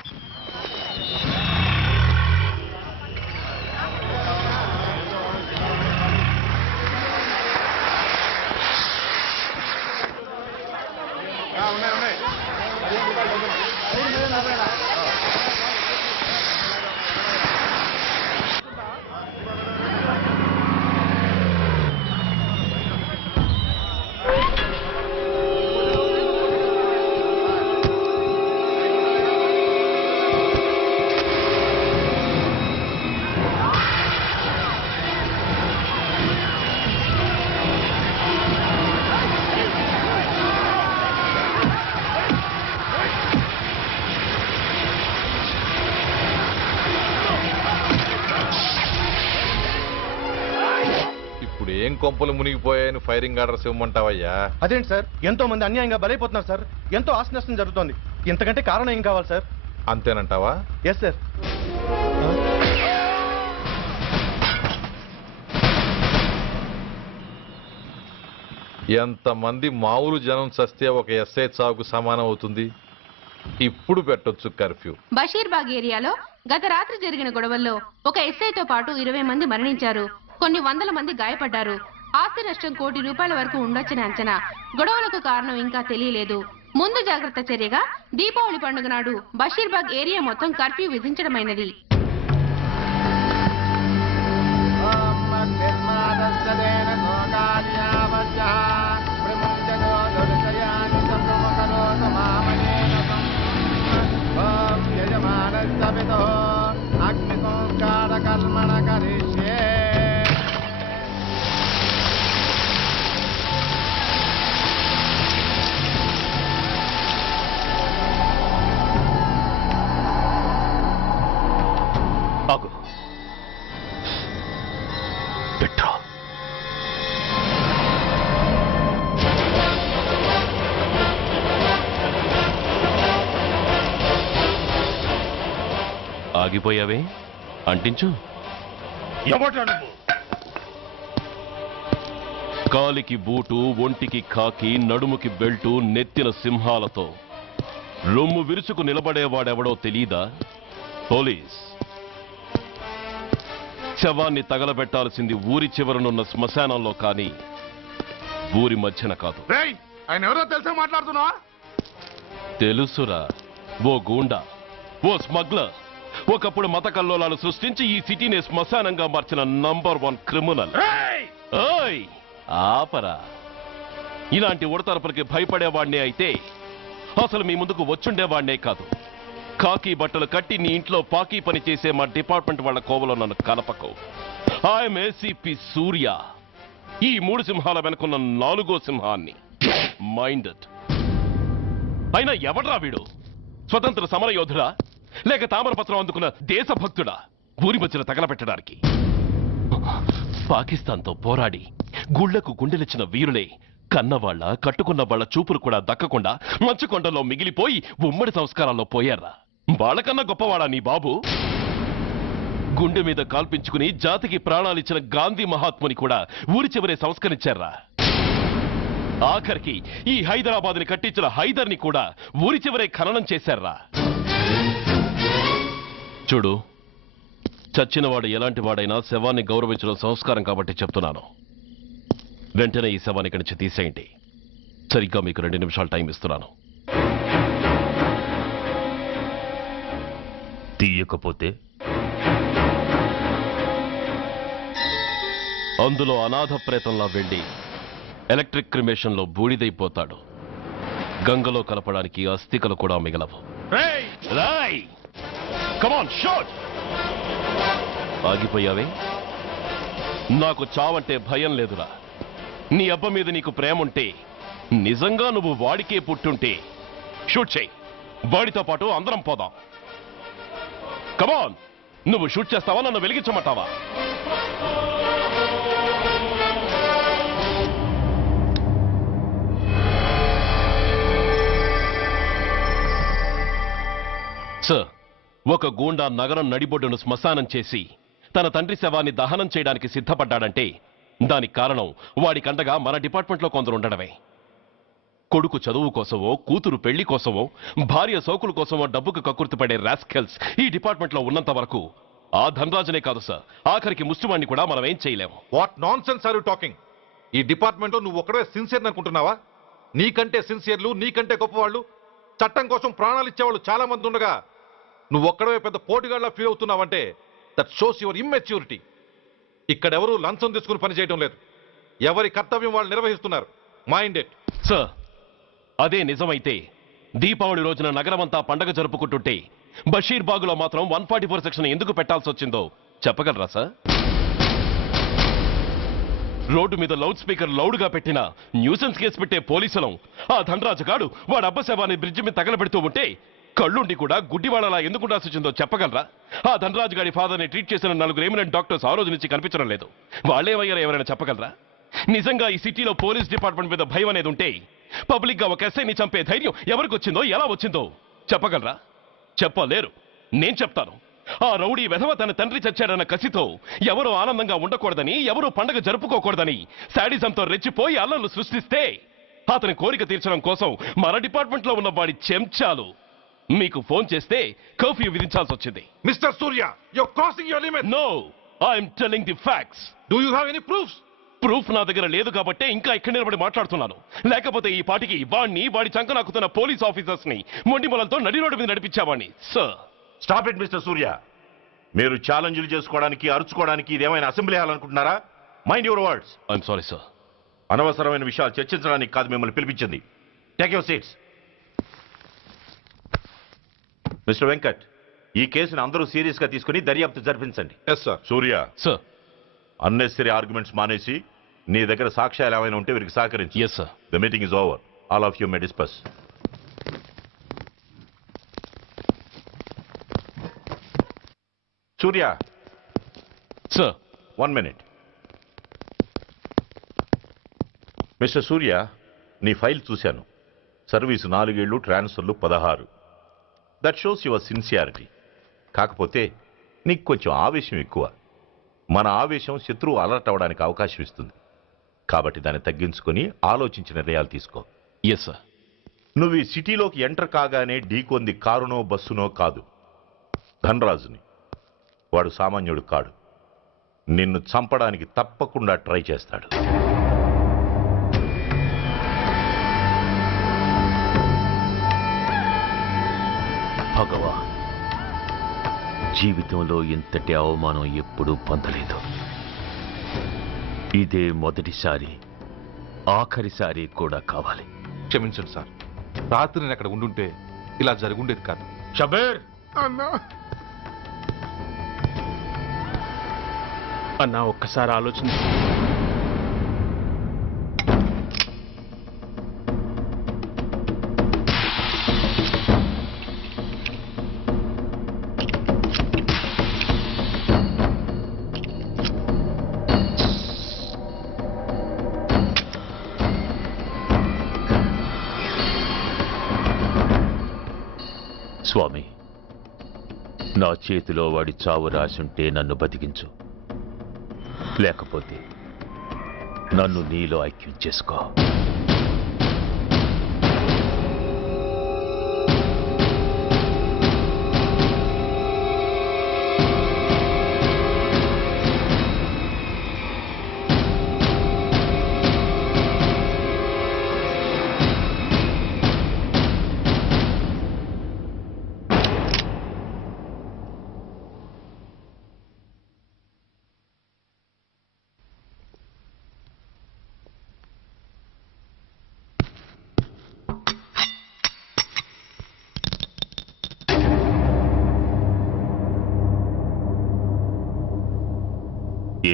ఏం కొంపలు మునిగిపోయాయని ఫైరింగ్ ఆర్డర్స్ ఇవ్వమంటావయ్యా? అదేంటి సార్, ఎంతో మంది అన్యాయంగా బలైపోతున్నారు సార్. ఎంతో ఆస్తి నష్టం జరుగుతోంది. ఇంతకంటే కారణం ఏం కావాలి సార్? అంతేనంటావా? Yes sir. ఎంతమంది మామూలు జనం చస్తే ఒక ఎస్ఐ చావుకు సమానం అవుతుంది. ఇప్పుడు పెట్టొచ్చు కర్ఫ్యూ. బషీర్బాగ్ ఏరియాలో గత రాత్రి జరిగిన గొడవల్లో ఒక ఎస్ఐతో పాటు 20 మంది మరణించారు. కొన్ని వందల మంది గాయపడ్డారు. ఆస్తి నష్టం ₹1 కోటి వరకు ఉండొచ్చని అంచనా. గొడవలకు కారణం ఇంకా తెలియలేదు. ముందు జాగ్రత్త చర్యగా దీపావళి పండుగ నాడు బషీర్బాగ్ ఏరియా మొత్తం కర్ఫ్యూ విధించడమైనది. ఆగు. పెట్రోల్. ఆగిపోయావే, అంటించు. కాలికి బూటు, ఒంటికి కాకి, నడుముకి బెల్టు, నెత్తిన సింహాలతో రొమ్ము విరుచుకు నిలబడేవాడెవడో తెలీదా? పోలీస్. శవాన్ని తగలబెట్టాల్సింది ఊరి చివరనున్న శ్మశానంలో కానీ ఊరి మధ్యన కాదు. ఆయన ఎవరో తెలుసా మాట్లాడుతున్నా? తెలుసురా, ఓ గూండా, ఓ స్మగ్లర్, ఒకప్పుడు మత కల్లోలాలు సృష్టించి ఈ సిటీని శ్మశానంగా మార్చిన నంబర్ 1 క్రిమినల్. ఓయ్ ఆపరా. ఇలాంటి ఉడతరపులకి భయపడేవాడినే అయితే అసలు మీ ముందుకు వచ్చుండేవాడినే కాదు. కాకి బట్టలు కట్టి నీ ఇంట్లో పాకీ పని చేసే మా డిపార్ట్మెంట్ వాళ్ళ కోవలో నన్ను కలపకు. ఐఎమ్ ఏసీపీ సూర్య. ఈ 3 సింహాల వెనుకున్న 4వ సింహాన్ని. మైండెడ్. అయినా ఎవడ్రా వీడు? స్వతంత్ర సమర యోధుడా లేక తామరపత్రం అందుకున్న దేశభక్తుడా ఊరి మధ్యన తగలబెట్టడానికి? పాకిస్తాన్తో పోరాడి గుళ్లకు గుండెలిచ్చిన వీరులే కన్నవాళ్ల కట్టుకున్న వాళ్ల చూపులు కూడా దక్కకుండా మంచుకొండలో మిగిలిపోయి ఉమ్మడి సంస్కారాల్లో పోయారా? వాళ్ళకన్నా గొప్పవాడా నీ బాబు? గుండె మీద కాల్పించుకుని జాతికి ప్రాణాలిచ్చిన గాంధీ మహాత్ముని కూడా ఊరి చివరే సంస్కరించారా? ఆఖరికి ఈ హైదరాబాద్ని కట్టించిన హైదర్ని కూడా ఊరి చివరే ఖననం చేశారా? చూడు, చచ్చినవాడు ఎలాంటి వాడైనా శవాన్ని గౌరవించడం సంస్కారం కాబట్టి చెప్తున్నాను. వెంటనే ఈ శవాన్ని ఇక్కడి నుంచి తీసేయండి. సరిగ్గా మీకు 2 నిమిషాలు టైం ఇస్తున్నాను. తీయకపోతే అందులో అనాథ ప్రేతంలా వెళ్లి ఎలక్ట్రిక్ క్రిమేషన్లో బూడిదైపోతాడు. గంగలో కలపడానికి అస్థికలు కూడా మిగలవు. ఆగిపోయావే? నాకు చావంటే భయం లేదురా. నీ అబ్బ మీద నీకు ప్రేముంటే, నిజంగా నువ్వు వాడికే పుట్టుంటే షూట్ చేయి. వాడితో పాటు అందరం పోదాం. కమాన్, నువ్వు షూట్ చేస్తావా, నన్ను వెలిగించమంటావా? సార్, ఒక గూండా నగరం నడిబొడ్డును శ్మశానం చేసి తన తండ్రి శవాన్ని దహనం చేయడానికి సిద్ధపడ్డాడంటే దానికి కారణం వాడికండగా మన డిపార్ట్మెంట్లో కొందరు ఉండడమే. కొడుకు చదువు కోసమో, కూతురు పెళ్లి కోసమో, భార్య సోకుల కోసమో డబ్బుకు కక్కుర్తిపడే రాస్కెల్స్ ఈ డిపార్ట్మెంట్లో ఉన్నంత వరకు ఆ ధనరాజునే కాదు సార్, ఆఖరికి ముష్టివాణ్ణి కూడా మనం ఏం చేయలేము. What nonsense are you talking? ఈ డిపార్ట్మెంట్లో నువ్వు ఒక్కడే సిన్సియర్ అనుకుంటున్నావా? నీకంటే సిన్సియర్లు, నీకంటే గొప్పవాళ్ళు, చట్టం కోసం ప్రాణాలు ఇచ్చేవాళ్ళు చాలా మంది ఉండగా నువ్వు ఒక్కడే పెద్ద పోటీగాళ్ళ ఫీల్ అవుతున్నావంటే దట్ షోస్ యువర్ ఇమ్మెచ్యూరిటీ. ఇక్కడెవరూ లంచం తీసుకుని పనిచేయడం లేదు. ఎవరి కర్తవ్యం వాళ్ళు నిర్వహిస్తున్నారు. Mind it. సార్, అదే నిజమైతే దీపావళి రోజున నగరమంతా పండగ జరుపుకుంటుంటే బషీర్బాగులో మాత్రం 144 సెక్షన్ ఎందుకు పెట్టాల్సి వచ్చిందో చెప్పగలరా సార్? రోడ్డు మీద లౌడ్ స్పీకర్ లౌడ్గా పెట్టిన న్యూసెన్స్ కేసు పెట్టే పోలీసులం ఆ ధనరాజు గాడు వాడు అబ్బ శవాన్ని బ్రిడ్జి మీద తగలబెడుతూ ఉంటే కళ్ళుండి కూడా గుడ్డివాడలా ఎందుకు ఉండాల్సి వచ్చిందో చెప్పగలరా? ఆ ధనరాజు గారి ఫాదర్ని ట్రీట్ చేసిన 4 ఎమినెంట్ డాక్టర్స్ ఆ రోజు నుంచి కనిపించడం లేదు. వాళ్ళేమయ్యారో ఎవరైనా చెప్పగలరా? నిజంగా ఈ సిటీలో పోలీస్ డిపార్ట్మెంట్ మీద భయం అనేది ఉంటే పబ్లిక్ గా ఒక ఎస్ఐని చంపే ధైర్యం ఎవరికి వచ్చిందో ఎలా వచ్చిందో చెప్పగలరా? చెప్పలేరు. నేను చెప్తాను. ఆ రౌడీ వెధవ తన తండ్రి చచ్చాడన్న కసితో ఎవరూ ఆనందంగా ఉండకూడదని, ఎవరూ పండగ జరుపుకోకూడదని శాడిజంతో రెచ్చిపోయి అల్లర్లు సృష్టిస్తే అతని కోరిక తీర్చడం కోసం మన డిపార్ట్మెంట్ లో ఉన్న వాడి చెంచాలు మీకు ఫోన్ చేస్తే కర్ఫ్యూ విధించాల్సి వచ్చింది. Mister Surya, you're crossing your limit. No, I'm telling the facts. Do you have any proofs? Proof నా దగ్గర లేదు కాబట్టే ఇంకా ఇక్కడ నిలబడి మాట్లాడుతున్నాను. లేకపోతే ఈ పాటికి వాడి చంకనాకుతున్న పోలీస్ ఆఫీసర్స్ ని మొండి మొలలతో నడి రోడ్డు మీద నడిపించావాణ్ణి. Sir, stop it mister Surya. మీరు ఛాలెంజ్లు చేసుకోవడానికి, అరుచుకోవడానికి ఇదేమైనా అసెంబ్లీ హాల్ అనుకుంటున్నారా? Mind your words. I'm sorry sir. అనవసరమైన విషయాలు చర్చించడానికి కాదు మిమ్మల్ని పిలిపించింది. Take your seats. Mister Venkat, ఈ కేసును అందరూ సీరియస్ గా తీసుకుని దర్యాప్తు జరిపించండి. సూర్య సార్, అన్నెసరీ ఆర్గ్యుమెంట్స్ మానేసి నీ దగ్గర సాక్ష్యాలు ఏమైనా ఉంటే వీరికి సహకరించు. Yes sir. The meeting is over. All of you may discuss. Surya sir, 1 minute. Mister Surya, నీ ఫైల్ చూశాను. సర్వీసు 4 ఏళ్ళు, ట్రాన్స్ఫర్లు 16. That shows your sincerity. కాకపోతే నీకు కొంచెం ఆవేశం ఎక్కువ. మన ఆవేశం శత్రువు అలర్ట్ అవ్వడానికి అవకాశం ఇస్తుంది. కాబట్టి దాన్ని తగ్గించుకొని ఆలోచించి నిర్ణయాలు తీసుకో. Yes sir. నువ్వు ఈ సిటీలోకి ఎంటర్ కాగానే ఢీకొంది కారునో బస్సునో కాదు, ధనరాజుని. వాడు సామాన్యుడు కాడు. నిన్ను చంపడానికి తప్పకుండా ట్రై చేస్తాడు. భగవాన్, జీవితంలో ఇంతటి అవమానం ఎప్పుడూ పొందలేదు. ఇదే మొదటిసారి, ఆఖరిసారి కూడా కావాలి. క్షమించండి సార్. రాత్రి నేను అక్కడ ఉండుంటే ఇలా జరుగుండేది కాదు. షబీర్ అన్నా, ఒక్కసారి ఆలోచించు. స్వామి, నా చేతిలో వాడి చావు రాసుంటే నన్ను బతికించు, లేకపోతే నన్ను నీలో ఐక్యం చేసుకో.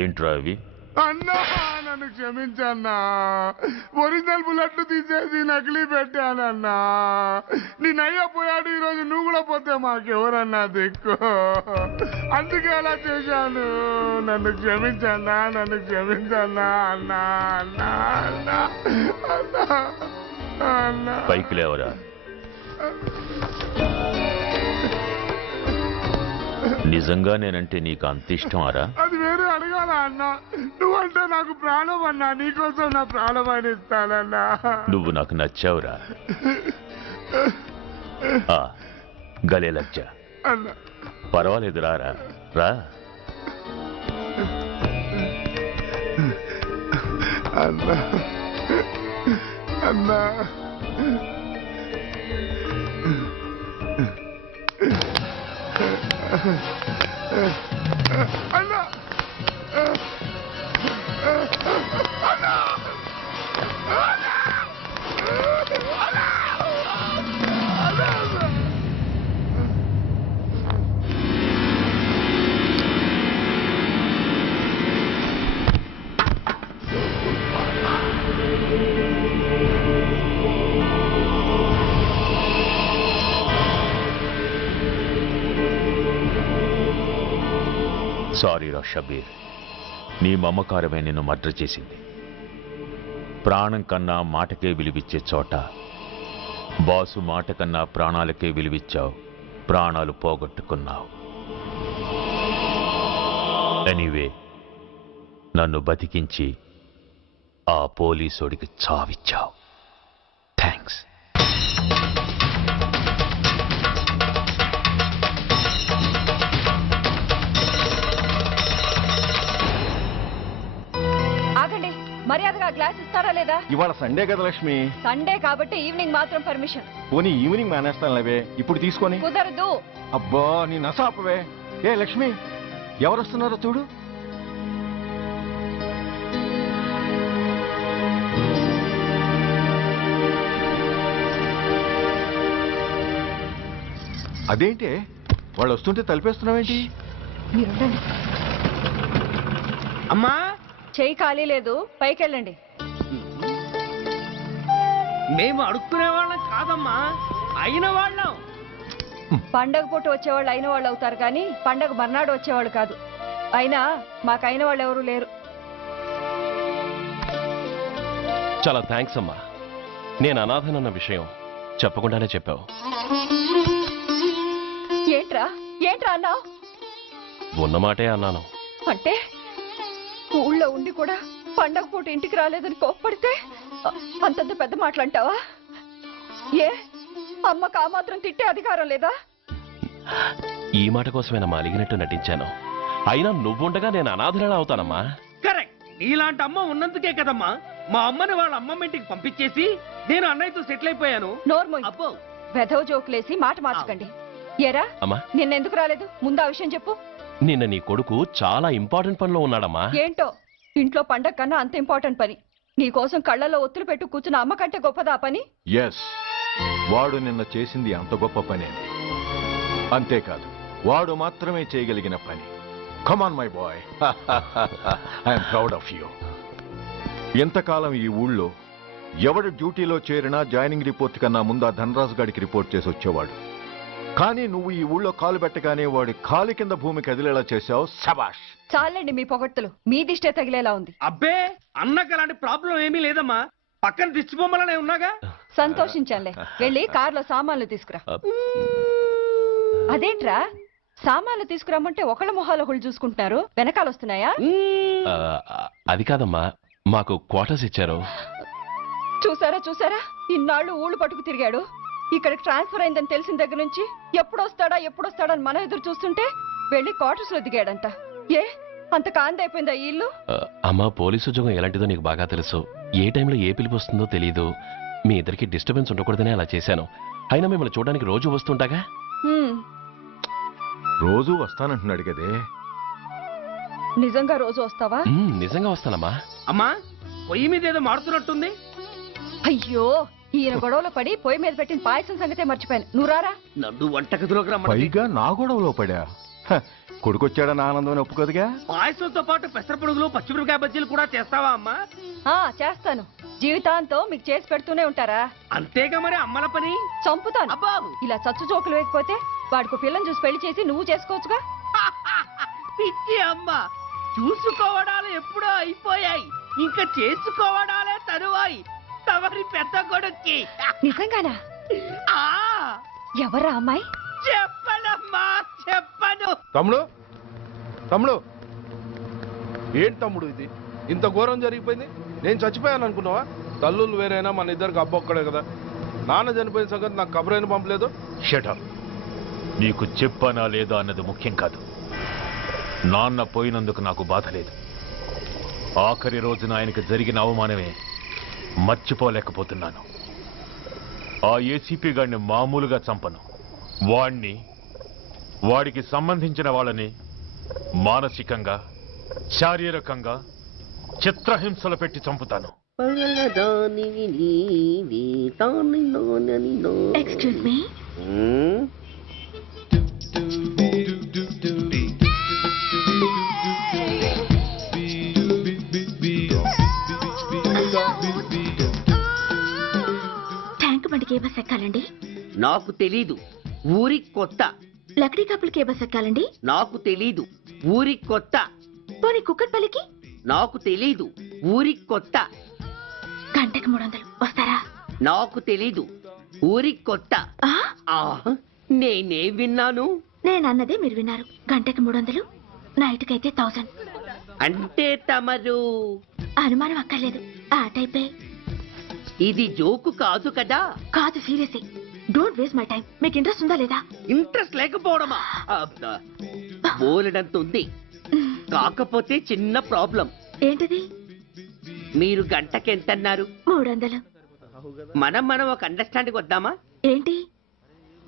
ఏంట్రా అవి? అన్నా, నన్ను క్షమించన్నా. ఒరిజినల్ బుల్లెట్లు తీసేసి నకిలీ పెట్టానన్నా. నేనయ్యా పోయాడు, ఈరోజు నువ్వు కూడా పోతే మాకెవరన్నా దిక్కు. అందుకే అలా చేశాను. నన్ను క్షమించన్నా, నన్ను క్షమించన్నా. అన్నా అన్నా అన్నా అన్నా అన్నా. పైకి లేవరా. నిజంగా నేనంటే నీకు అంత ఇష్టం అరా? అది వేరే అడగాల అన్నా. నువ్వంటే నాకు ప్రాణం అన్నా. నీకోసం నా ప్రాణమైన ఇస్తానన్నా. నువ్వు నాకు నచ్చావురా. గలే లజ్జ. అన్నా పర్వాలేదు, రారా రా. అన్నా అన్నా అన్నా అన్నా సారీ రా షబీర్, నీ మమకారమే నిన్ను మర్డర్ చేసింది. ప్రాణం కన్నా మాటకే విలువిచ్చే చోట బాసు మాట కన్నా ప్రాణాలకే విలువిచ్చావు. ప్రాణాలు పోగొట్టుకున్నావు. ఎనీవే, నన్ను బతికించి ఆ పోలీసోడికి చావిచ్చావు. థ్యాంక్స్. ఆగండి, మర్యాదగా గ్లాస్ ఇస్తారా లేదా? ఇవాళ సండే కదా లక్ష్మి. సండే కాబట్టి ఈవినింగ్ మాత్రం పర్మిషన్. పోనీ ఈవినింగ్ మేనేస్తాను లేవే, ఇప్పుడు తీసుకొని. కుదరదు. అబ్బా నీ నసాపవే. ఏ లక్ష్మి, ఎవరు వస్తున్నారో చూడు. అదేంటి వాళ్ళు వస్తుంటే తలిపేస్తున్నావేంటి? అమ్మా, చెయ్యి ఖాళీ లేదు, పైకి వెళ్ళండి. మేము అడుక్కునే వాళ్ళం కాదమ్మా, అయిన వాళ్ళం. పండగ పూట వచ్చేవాళ్ళు అయిన వాళ్ళు అవుతారు కానీ పండగ మర్నాడు వచ్చేవాళ్ళు కాదు. అయినా మాకైన వాళ్ళు ఎవరు లేరు. చాలా థ్యాంక్స్ అమ్మా. నేను అనాథనన్న విషయం చెప్పకుండానే చెప్పావు. ఏంట్రా ఏంట్రా అన్నావు? ఉన్నమాటే అన్నాను. అంటే ఊళ్ళో ఉండి కూడా పండగ పూట ఇంటికి రాలేదని కోప్పడితే అంతంత పెద్ద మాటలంటావా? ఏ అమ్మకు ఆ మాత్రం తిట్టే అధికారం లేదా? ఈ మాట కోసమేనమ్మా అలిగినట్టు నటించాను. అయినా నువ్వుండగా నేను అనాథనలా అవుతానమ్మా. కరెక్ట్. నీలాంటి అమ్మ ఉన్నందుకే కదమ్మా మా అమ్మని వాళ్ళ అమ్మమ్మ ఇంటికి పంపించేసి నేను అన్నయ్యతో సెటిల్ అయిపోయాను. నోర్మోయ్, వెధవ జోకులేసి మాట మార్చకండి. ఏరా అమ్మా, నిన్నెందుకు రాలేదు? ముందు ఆ విషయం చెప్పు. నిన్న నీ కొడుకు చాలా ఇంపార్టెంట్ పనిలో ఉన్నాడమ్మా. ఏంటో ఇంట్లో పండగ కన్నా అంత ఇంపార్టెంట్ పని. నీ కోసం కళ్ళల్లో ఒత్తులు పెట్టు కూర్చున్న అమ్మ కంటే గొప్పదా పని? ఎస్, వాడు నిన్న చేసింది అంత గొప్ప పనే. అంతేకాదు, వాడు మాత్రమే చేయగలిగిన పని. Come on my boy, I'm proud of you. ఎంతకాలం ఈ ఊళ్ళో ఎవడు డ్యూటీలో చేరినా జాయినింగ్ రిపోర్ట్ కన్నా ముందు ఆ ధనరాజు గారికి రిపోర్ట్ చేసి వచ్చేవాడు. కానీ నువ్వు ఈ ఊళ్ళో కాలు పెట్టగానే వాడి కాలి కింద భూమి కదిలేలా చేశావు. శబాష్. చాలండి మీ పొగట్టులు, మీ దిష్టే తగిలేలా ఉంది. అబ్బే, అన్నకు అలాంటి ప్రాబ్లం ఏమీ లేదమ్మా, పక్కన దిష్టి బొమ్మలనే ఉన్నాగా. సంతోషించాలే. వెళ్ళి కార్లో సామాన్లు తీసుకురా. అదేంట్రా, సామాన్లు తీసుకురామంటే ఒకళ్ళ మొహాలు ఒకళ్ళు చూసుకుంటున్నారు, వెనకాల వస్తున్నాయా? అది కాదమ్మా, మాకు క్వార్టర్స్ ఇచ్చారు. చూసారా చూసారా, ఇన్నాళ్ళు ఊళ్ళు పట్టుకు తిరిగాడు. ఇక్కడికి ట్రాన్స్ఫర్ అయిందని తెలిసిన దగ్గర నుంచి ఎప్పుడొస్తాడా అని మనం ఎదురు చూస్తుంటే వెళ్ళి క్వార్టర్స్ లో దిగాడంట. ఏ అంత కాందైపోయిందా ఈ ఇల్లు? అమ్మా, పోలీసు ఉద్యోగం ఎలాంటిదో నీకు బాగా తెలుసు. ఏ టైంలో ఏ పిలుపు వస్తుందో తెలీదు. మీ ఇద్దరికి డిస్టర్బెన్స్ ఉండకూడదనే అలా చేశాను. అయినా మిమ్మల్ని చూడడానికి రోజు వస్తుంటాగా. రోజు వస్తానంటున్నాడు కదే. నిజంగా రోజు వస్తావా? నిజంగా వస్తానమ్మా. అమ్మా, పొయ్యి మీద ఏదో మారుతున్నట్టుంది. అయ్యో, ఈయన గొడవలో పడి పొయ్యి మీద పెట్టిన పాయసం సంగతే మర్చిపోయాను. నువ్వు రారా. నన్ను వంటగదిలోకి రమ్మని. పైగా నా గొడవలో పడా. కొడుకొచ్చాడని ఆనందం ఒప్పుకోదుగా. పాయసంతో పాటు పెసర పొడుగులు, పచ్చిమిరపకాయ బజ్జీలు కూడా చేస్తావా అమ్మా? చేస్తాను. జీవితాంతం మీకు చేసి పెడుతూనే ఉంటారా? అంతేగా మరి అమ్మల పని. చంపుతాను. ఇలా చచ్చు జోకులు వేయకపోతే వాడికి పిల్లని చూసి పెళ్లి చేసి నువ్వు చేసుకోవచ్చుగా. పిచ్చి అమ్మ, చూసుకోవడాలు ఎప్పుడో అయిపోయాయి, ఇంకా చేసుకోవడాలే తరువాయి. తమరి పెద్ద కొడుక్కి. నిజంగానా? ఎవరా అమ్మాయి? చెప్పనమ్మా, చెప్పను. తమ్ముడు ఏంటి తమ్ముడు ఇది? ఇంత ఘోరం జరిగిపోయింది. నేను చచ్చిపోయాను అనుకున్నావా? తల్లులు వేరైనా మన ఇద్దరికి అబ్బొక్కడే కదా. నాన్న చనిపోయిన సంగతి నాకు కబురైన పంపలేదు. షటప్. నీకు చెప్పనా లేదా అన్నది ముఖ్యం కాదు. నాన్న పోయినందుకు నాకు బాధ లేదు. ఆఖరి రోజున ఆయనకు జరిగిన అవమానమే మర్చిపోలేకపోతున్నాను. ఆ ఏసీపీ గాడిని మామూలుగా చంపను. వాడికి సంబంధించిన వాళ్ళని మానసికంగా, శారీరకంగా చిత్రహింసలు పెట్టి చంపుతాను. Excuse me. ట్యాంక్ బండికి ఏ బస్ ఎక్కాలండి? నాకు తెలీదు, ఊరి కొత్త. లక్డీ కప్పులకి ఏ బస్ ఎక్కాలండి? నాకు తెలీదు, ఊరి కొత్త. పోనీ కుక్కట్పల్లికి? నాకు తెలీదు, ఊరి కొత్త. గంటకి 300 వస్తారా? నాకు తెలీదు, ఊరి కొత్త. నేనే విన్నాను. నేనన్నదే మీరు విన్నారు. గంటకి 300, నైట్కి అయితే 1000. అంటే తమరు అనుమానం అక్కర్లేదు, ఆ టైపే. ఇది జోకు కాదు కదా? కాదు, seriously. Don't waste my time. మీకు ఇంట్రెస్ట్ ఉందా లేదా? ఇంట్రెస్ట్ లేకపోవడమా? బోలెడంత ఉంది, కాకపోతే చిన్న ప్రాబ్లం. ఏంటిది? మీరు గంటకి ఎంత అన్నారు? 300. మనం ఒక అండర్స్టాండింగ్ వద్దామా? ఏంటి?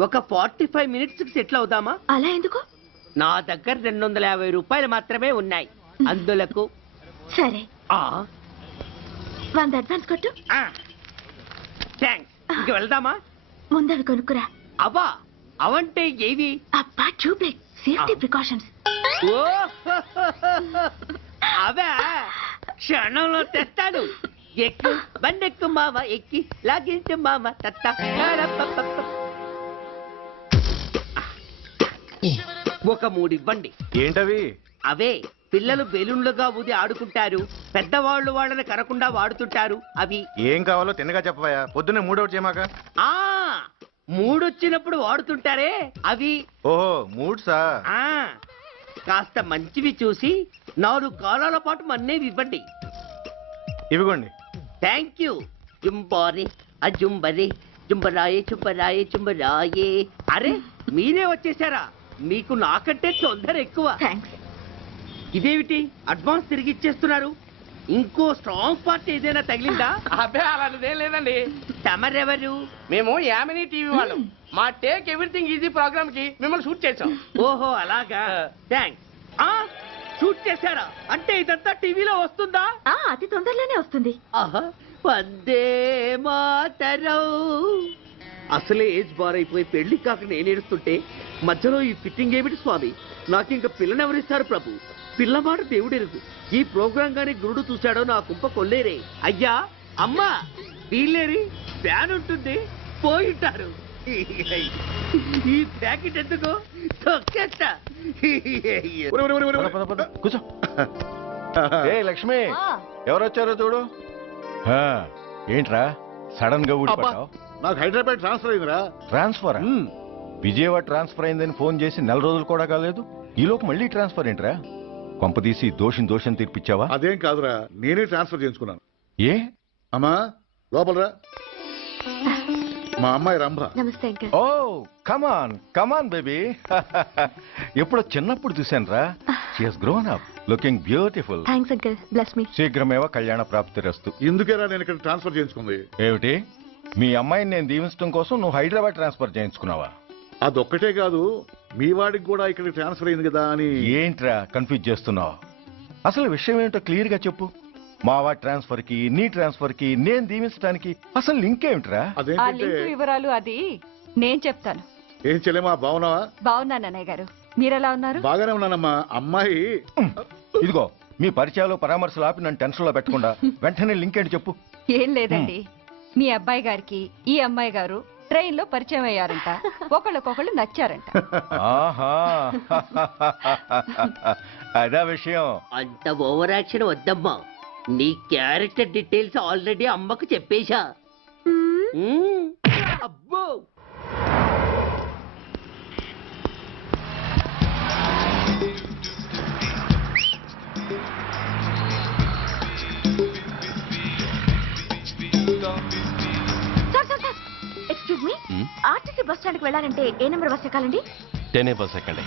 ఒక 45 మినిట్స్ సెటిల్ అవుదామా? అలా ఎందుకు? నా దగ్గర 250 రూపాయలు మాత్రమే ఉన్నాయి. అందులకు సరే, 100 అడ్వాన్స్ కొట్టు. థ్యాంక్స్. ఇంక వెళ్దామా? ముందవి కొనుక్కురా. అబ్బా, అవంటే ఏవి? అబ్బా, ట్యూబ్లైట్, సేఫ్టీ ప్రికాషన్స్. అవే క్షణంలో తెస్తాను. ఎక్కు, బండెక్కు మామ, ఎక్కి లాగించు మామ. తత్త ఒక 3 ఇవ్వండి. ఏంటవి? అవే పిల్లలు బెలూన్లుగా ఊది ఆడుకుంటారు, పెద్దవాళ్ళు వాళ్ళని కరకుండా వాడుతుంటారు. అవి ఏం కావాలో తిన్నగా చెప్పవా? పొద్దున్నే 3 ఒకటి చేయమాక. 3 వచ్చినప్పుడు వాడుతుంటారే అవి. ఓహో, 3 సా? కాస్త మంచివి చూసి 4 కాలాల పాటు మన్నేవి ఇవ్వండి. ఇవ్వండి. Thank you. జుంబారి అజుంబరి జుంబరాయే చుంబరాయే చుంబరాయే. అరే, మీరే వచ్చేసారా? మీకు నాకంటే తొందర ఎక్కువ. ఇదేమిటి అడ్వాన్స్ తిరిగి ఇచ్చేస్తున్నారు? ఇంకో స్ట్రాంగ్ పార్ట్ ఏదైనా తగిలిందా? అబ్బే, అలాంటిదేం లేదండి. తమరెవరు? మేము యామినీ టీవీ వాళ్ళం. మా టేక్ ఎవ్రీథింగ్ ఈజీ ప్రోగ్రామ్ కి మిమ్మల్ని షూట్ చేసాం. ఓహో, అలాగా. థ్యాంక్స్. షూట్ చేశారా? అంటే ఇదంతా టీవీలో వస్తుందా? అతి తొందరలోనే వస్తుంది. వందే మాతరం. అసలే ఏజ్ బార్ అయిపోయి పెళ్లి కాక నేను ఏడుస్తుంటే మధ్యలో ఈ ఫిట్టింగ్ ఏమిటి స్వామి? నాకింక పిల్లనెవరిస్తారు ప్రభు? పిల్లమాట దేవుడెరుగు. ఈ ప్రోగ్రాం గాని గురుడు చూశాడో నా కుంప కొల్లేరే. అయ్యా, అమ్మా, వీళ్ళేరి ఫ్యాన్ ఉంటుంది, పోయింటారు. ఈ ప్యాకెట్ ఎందుకు తొక్కేస్తా. కూర్చో. ఏ లక్ష్మి, ఎవరొచ్చారో చూడు. ఏంట్రా సడన్ గా ఊడిపడ్డావు? నాకు హైదరాబాద్ ట్రాన్స్ఫర్ అయిందిరా. ట్రాన్స్ఫర్? విజయవాడ ట్రాన్స్ఫర్ అయిందని ఫోన్ చేసి 4 రోజులు కూడా కాలేదు. ఈలోపు మళ్ళీ ట్రాన్స్ఫర్ ఏంట్రా? కొంపదీసి దోషం తీర్పిచ్చావా? అదేం కాదురా, నేనే ట్రాన్స్ఫర్ చేయించుకున్నాను. ఏ? అమ్మా, లోపలరా. మా అమ్మాయి రంభ. నమస్తే అంకల్. ఓ, కమాన్ బేబీ. ఎప్పుడో చిన్నప్పుడు చూశానురా. She has grown up, looking beautiful. Thanks uncle, bless me. శీఘ్రమేవ కళ్యాణ ప్రాప్తిరస్తు. ఎందుకేరా నేను ఇక్కడ ట్రాన్స్ఫర్ చేయించుకుంది? ఏమిటి, మీ అమ్మాయిని నేను దీవించడం కోసం నువ్వు హైదరాబాద్ ట్రాన్స్ఫర్ చేయించుకున్నావా? అదొక్కటే కాదు, మీ వాడికి కూడా ఇక్కడ ట్రాన్స్ఫర్ అయింది కదా అని. ఏంట్రా కన్ఫ్యూజ్ చేస్తున్నావు? అసలు విషయం ఏంటో క్లియర్ గా చెప్పు. మా వాడి ట్రాన్స్ఫర్ కి నీ ట్రాన్స్ఫర్ కి నేను దీవించడానికి అసలు లింక్ ఏమిట్రా? ఆ లింక్ వివరాలు అది నేను చెప్తాను. ఏం చెల్లెమా, బాగున్నావా? బాగున్నాను అన్నయ్య గారు, మీరెలా ఉన్నారు? బాగానే ఉన్నానమ్మా. అమ్మాయి ఇదిగో, మీ పరిచయాలు పరామర్శలు ఆపి నన్ను టెన్షన్ లో పెట్టకుండా వెంటనే లింక్ ఏంటి చెప్పు. ఏం లేదండి, మీ అబ్బాయి గారికి ఈ అమ్మాయి గారు ట్రైన్ లో పరిచయం అయ్యారంట, ఒకళ్ళకొకళ్ళు నచ్చారంట. ఆహా, అదా విషయం. అంత ఓవర్ యాక్షన్ వద్దమ్మా. నీ క్యారెక్టర్ డీటెయిల్స్ ఆల్రెడీ అమ్మకు చెప్పేశా. అబ్బో, excuse me, RTC bus stand కి వెళ్ళాలంటే ఏ నెంబర్ బస్ ఎక్కాలండి? 10 బస్ ఎక్కండి.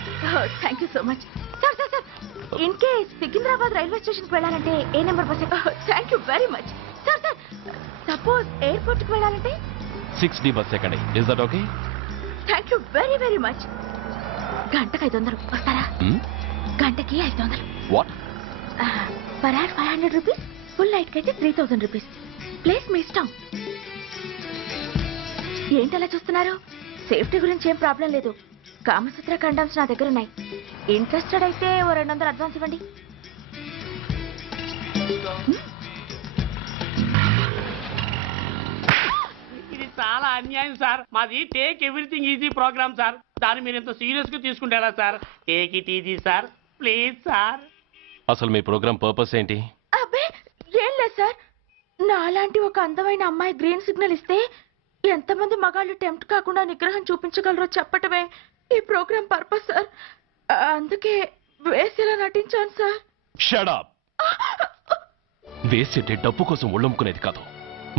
Thank you so much. Sir sir sir, in case Secunderabad railway station కి వెళ్ళాలంటే ఏ నెంబర్ బస్ ఎక్కాలి? Thank you very much. Sir sir, suppose airport కి వెళ్ళాలంటే 6D బస్ ఎక్కండి. Is that okay? Thank you very very much. గంటకి 500 వస్తారా? గంటకి 500. What? Per hour 500 rupees, full night కి అయితే 3000 రూపీస్. ప్లేస్ మీ ఇష్టం. ఏంటలా చూస్తున్నారు? సేఫ్టీ గురించి ఏం ప్రాబ్లం లేదు. కామసూత్ర కండమ్స్ నా దగ్గర ఉన్నాయి. ఇంట్రెస్టెడ్ అయితే ఓ 200 అడ్వాన్స్ ఇవ్వండి. ఇది చాలా అన్యాయం సార్. మాది take everything easy program sir. దాన్ని మీరు ఎంత సీరియస్ గా తీసుకుంటారా sir? Take it easy sir, please sir. అసలు మీ ప్రోగ్రామ్ పర్పస్ ఏంటి? అబ్బే, ఏం లేదు సార్. నాలాంటి ఒక అందమైన అమ్మాయి గ్రీన్ సిగ్నల్ ఇస్తే ఎంతమంది మగాళ్ళు టెంప్ట్ కాకుండా నిగ్రహం చూపించగలరో చెప్పటమే ఈ ప్రోగ్రామ్ పర్పస్ సార్. అందుకే వేసేలా నటించాను సార్. షడప్. వేసేటే డబ్బు కోసం ఒళ్ళమ్ముకునేది కాదు.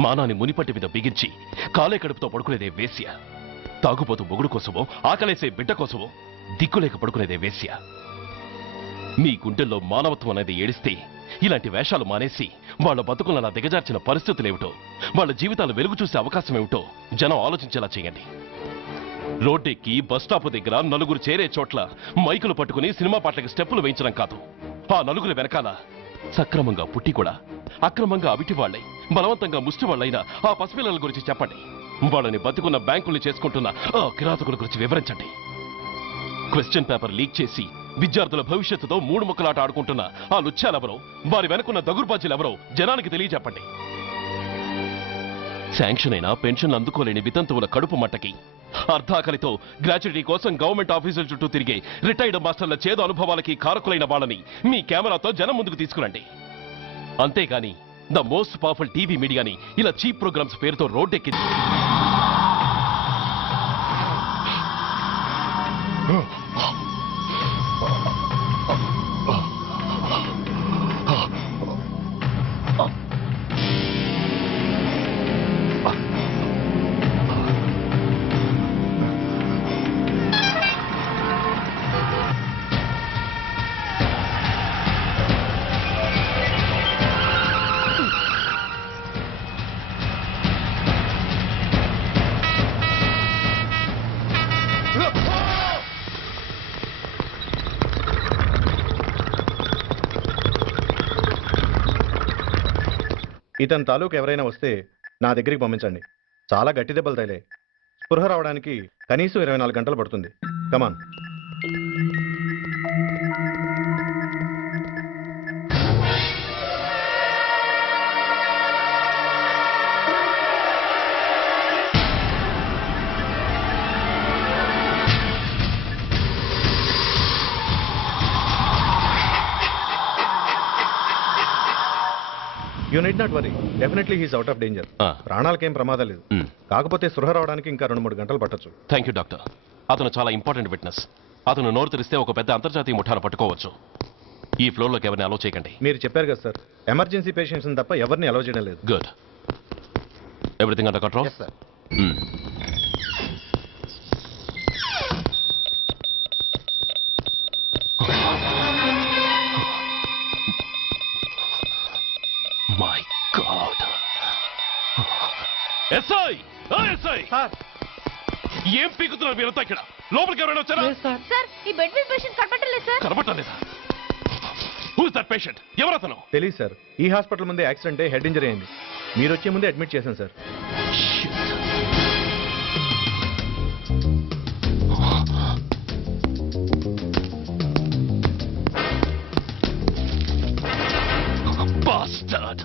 మానాన్ని మునిపట్టి మీద బిగించి కాలే కడుపుతో పడుకునేదే వేశ్య. తాగుపోతూ మొగుడు కోసమో ఆకలేసే బిడ్డ కోసమో దిక్కులేక పడుకునేదే వేశ్య. మీ గుండెల్లో మానవత్వం అనేది ఏడిస్తే ఇలాంటి వేషాలు మానేసి వాళ్ళ బతుకులను దిగజార్చిన పరిస్థితులేమిటో, వాళ్ళ జీవితాలు వెలుగు చూసే అవకాశం ఏమిటో జనం ఆలోచించేలా చేయండి. రోడ్డెక్కి బస్టాప్ దగ్గర నలుగురు చేరే చోట్ల మైకులు పట్టుకుని సినిమా పాటలకి స్టెప్పులు వేయించడం కాదు. ఆ నలుగురు వెనకాల సక్రమంగా పుట్టి కూడా అక్రమంగా అవిటి వాళ్ళై బలవంతంగా ముష్టి వాళ్ళైన ఆ పసిపిల్లల గురించి చెప్పండి. వాళ్ళని బతుకున్న బ్యాంకుల్ని చేసుకుంటున్న ఆ కిరాతకుల గురించి వివరించండి. క్వశ్చన్ పేపర్ లీక్ చేసి విద్యార్థుల భవిష్యత్తుతో మూడు ముక్కలాట ఆడుకుంటున్న ఆ లుచ్చాలెవరో, వారి వెనుకున్న దగుర్బాజీలెవరో జనానికి తెలియజెప్పండి. శాంక్షన్ అయినా పెన్షన్లు అందుకోలేని వితంతువుల కడుపు మట్టకి, అర్ధాకలితో గ్రాట్యుటీ కోసం గవర్నమెంట్ ఆఫీసుల చుట్టూ తిరిగే రిటైర్డ్ మాస్టర్ల చేదు అనుభవాలకి కారకులైన వాళ్ళని మీ కెమెరాతో జనం ముందుకు తీసుకురండి. అంతేగాని ద మోస్ట్ పవర్ఫుల్ టీవీ మీడియాని ఇలా చీప్ ప్రోగ్రామ్స్ పేరుతో రోడ్డెక్కింది. ఇతని తాలూకు ఎవరైనా వస్తే నా దగ్గరికి పంపించండి. చాలా గట్టి దెబ్బలు తగిలే. స్పృహ రావడానికి కనీసం 24 గంటలు పడుతుంది. Come on. You need not worry. Definitely he's out of danger. ప్రాణాలకేం ప్రమాదం లేదు. కాకపోతే స్పృహ రావడానికి ఇంకా 2-3 గంటలు పట్టొచ్చు. Thank you doctor. అతను చాలా ఇంపార్టెంట్ విట్నెస్. అతను నోరు తెరిస్తే ఒక పెద్ద అంతర్జాతీయ ముఠాను పట్టుకోవచ్చు. ఈ ఫ్లోర్లోకి ఎవరిని అలౌ చేయకండి. మీరు చెప్పారు కదా సార్, ఎమర్జెన్సీ పేషెంట్స్ తప్ప ఎవరిని అలౌ చేయడం లేదు. Good. Everything under control? My God. SI! SI! ఏం పీకుతున్నారు మీరంతా ఇక్కడ? లోపలికి ఎవరైనా వచ్చారా? సార్, ఈ బెడ్ మీద పేషెంట్ కనబడలేదు సార్. కనబడలేదా? Who's that patient? ఎవరతను? తెలియదు సార్. ఈ హాస్పిటల్ ముందే యాక్సిడెంట్ అయ్యి హెడ్ ఇంజరీ అయింది. మీరు వచ్చే ముందే అడ్మిట్ చేశాను sir. Bastard!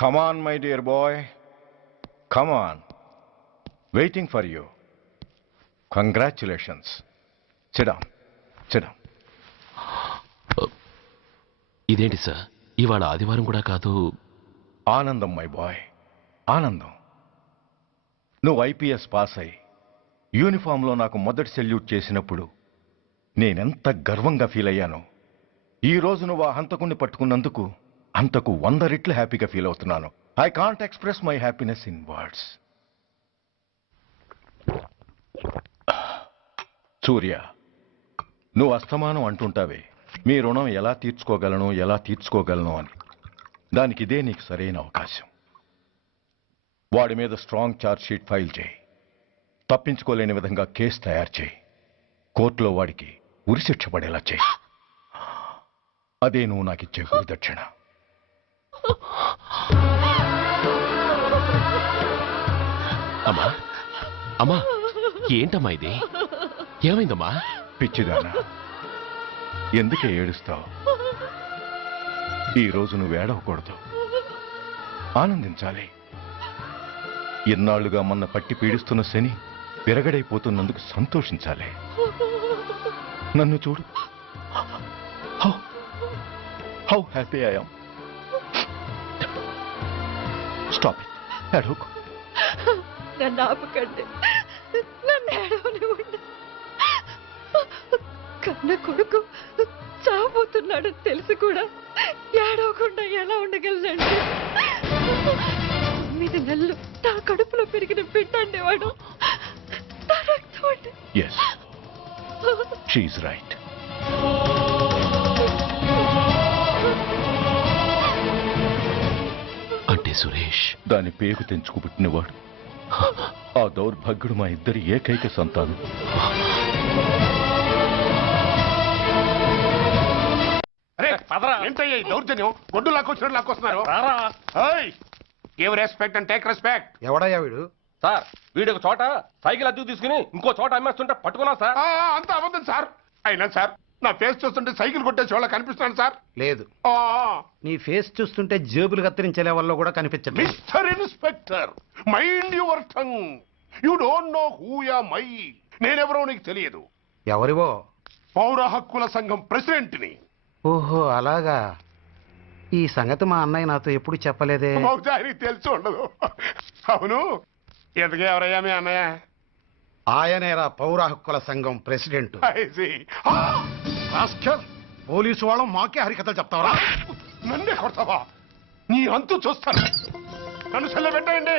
Come on, my dear boy. Come on. Waiting for you. Congratulations. Sit down. Sit down. ఇదేంటి సార్ ఇవాళ ఆదివారం కూడా కాదు. ఆనందం మై బాయ్, ఆనందం. నువ్వు ఐపీఎస్ పాస్ అయి యూనిఫామ్లో నాకు మొదటి సెల్యూట్ చేసినప్పుడు నేనెంత గర్వంగా ఫీల్ అయ్యానో, ఈ రోజు నువ్వు ఆ హంతకుణ్ణి పట్టుకున్నందుకు అంతకు 100 రెట్లు హ్యాపీగా ఫీల్ అవుతున్నాను. I can't express my happiness in words. Surya, నువ్వు అస్తమానం అంటుంటావే మీ రుణం ఎలా తీర్చుకోగలను అని. దానికి ఇదే నీకు సరైన అవకాశం. వాడి మీద స్ట్రాంగ్ ఛార్జ్ షీట్ ఫైల్ చేయి. తప్పించుకోలేని విధంగా కేసు తయారు చేయి. కోర్టులో వాడికి ఉరిశిక్ష పడేలా చేయి. అదే నువ్వు నాకు ఇచ్చే గురుదక్షిణ. అమ్మా అమ్మా, ఏంటమ్మా ఇది? ఏమైందమ్మా? పిచ్చిదానా, ఎందుకే ఏడుస్తావు? ఈరోజు నువ్వు ఏడవకూడదు, ఆనందించాలి. ఎన్నాళ్లుగా మన పట్టి పీడిస్తున్న శని విరగడైపోతున్నందుకు సంతోషించాలి. నన్ను చూడు, how happy I am. Stop it, ఏడవకు. నన్ను ఆపకండి, నన్ను ఏడవనివ్వండి. కన్న కొడుకు చావబోతున్నాడని తెలిసి కూడా ఏడవకుండా ఎలా ఉండగలనండి? 9 నెలలు నా కడుపులో పెరిగిన బిడ్డ అండేవాడు. Yes, she's right. అంటే సురేష్ దాని పేగు తెంచుకు పుట్టినవాడు. ఆ దౌర్భాగ్యుడు మా ఇద్దరి ఏకైక సంతానం. ఏంటయ్యా ఈ దౌర్జన్యం? గొడ్డు లాక్కొచ్చినట్టు లాక్కొస్తున్నారు. Give respect and take respect. ఎవడయ్యా వీడు? సార్, వీడు ఒక చోట సైకిల్ అద్దెకు తీసుకుని ఇంకో చోట అమ్మేస్తుంటే పట్టుకున్నా సార్. అంత అబద్ధం సార్. అయినా సార్, నా ఫేస్ చూస్తుంటే సైకిల్ కొట్టేసి వాళ్ళ కనిపిస్తున్నాను సార్. లేదు, నీ ఫేస్ చూస్తుంటే జేబులు కత్తిరించే లెవెల్లో కూడా కనిపించట్లేదు. Mister inspector, mind your tongue. You don't know who yeah my. నేనెవరో నీకు తెలియదు. ఎవరివో? పౌర హక్కుల సంఘం ప్రెసిడెంట్ని. ఓహో, అలాగా. ఈ సంగతి మా అన్నయ్య నాతో ఎప్పుడు చెప్పలేదే. బహుశా ఆయనకి తెలిసి ఉండదు. అవును, ఎందుకు ఎవరయ్యా మీ అన్నయ్య? ఆయనేరా పౌర హక్కుల సంఘం ప్రెసిడెంట్. పోలీసు వాళ్ళం మాకే హరికథలు చెప్తావరా? నన్నే కొడతావా? నీ అంతు చూస్తాను. నన్ను సెల్లబెట్టేయండి,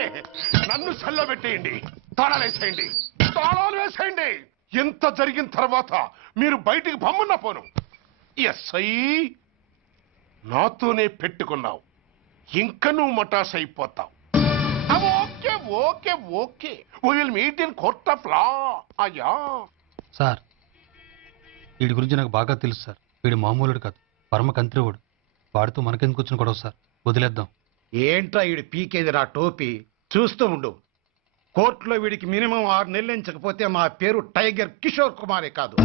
నన్ను సెల్లబెట్టేయండి. తాళాలు వేసేయండి, తాళాలు వేసేయండి. ఎంత జరిగిన తర్వాత మీరు బయటికి బొమ్మన్నా పోను. ఎస్ఐ, నాతోనే పెట్టుకున్నావు, ఇంకా నువ్వు మటాస్ అయిపోతావు. Okay okay okay, we will meet in court of law. అయ్యా సార్, వీడి గురించి నాకు బాగా తెలుసు సార్. వీడు మామూలుడు కాదు, పరమ కంత్రివుడు. వాడితో మనకెందుకు వచ్చిన గొడవ సార్? వదిలేద్దాం. ఏంట్రా వీడి పీకేది నా టోపీ? చూస్తూ ఉండు. కోర్టులో వీడికి మినిమం 6 నెలలు ఎంచకపోతే మా పేరు టైగర్ కిషోర్ కుమారే కాదు.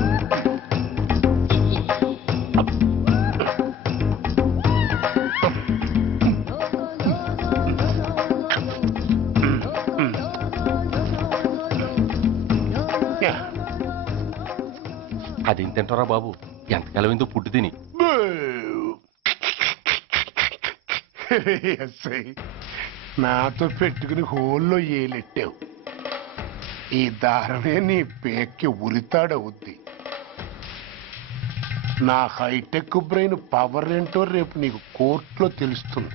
అదేం తింటారా బాబు? ఎంతకాలం ఎందుకు పుట్టి తిని. ఎస్ఐ, నాతో పెట్టుకుని హోల్లో ఏలెట్టావు. ఈ దారమే నీ పేక్కి ఉరితాడవుద్ది. నా హైటెక్ బ్రెయిన్ పవర్ ఏంటో రేపు నీకు కోర్టులో తెలుస్తుంది.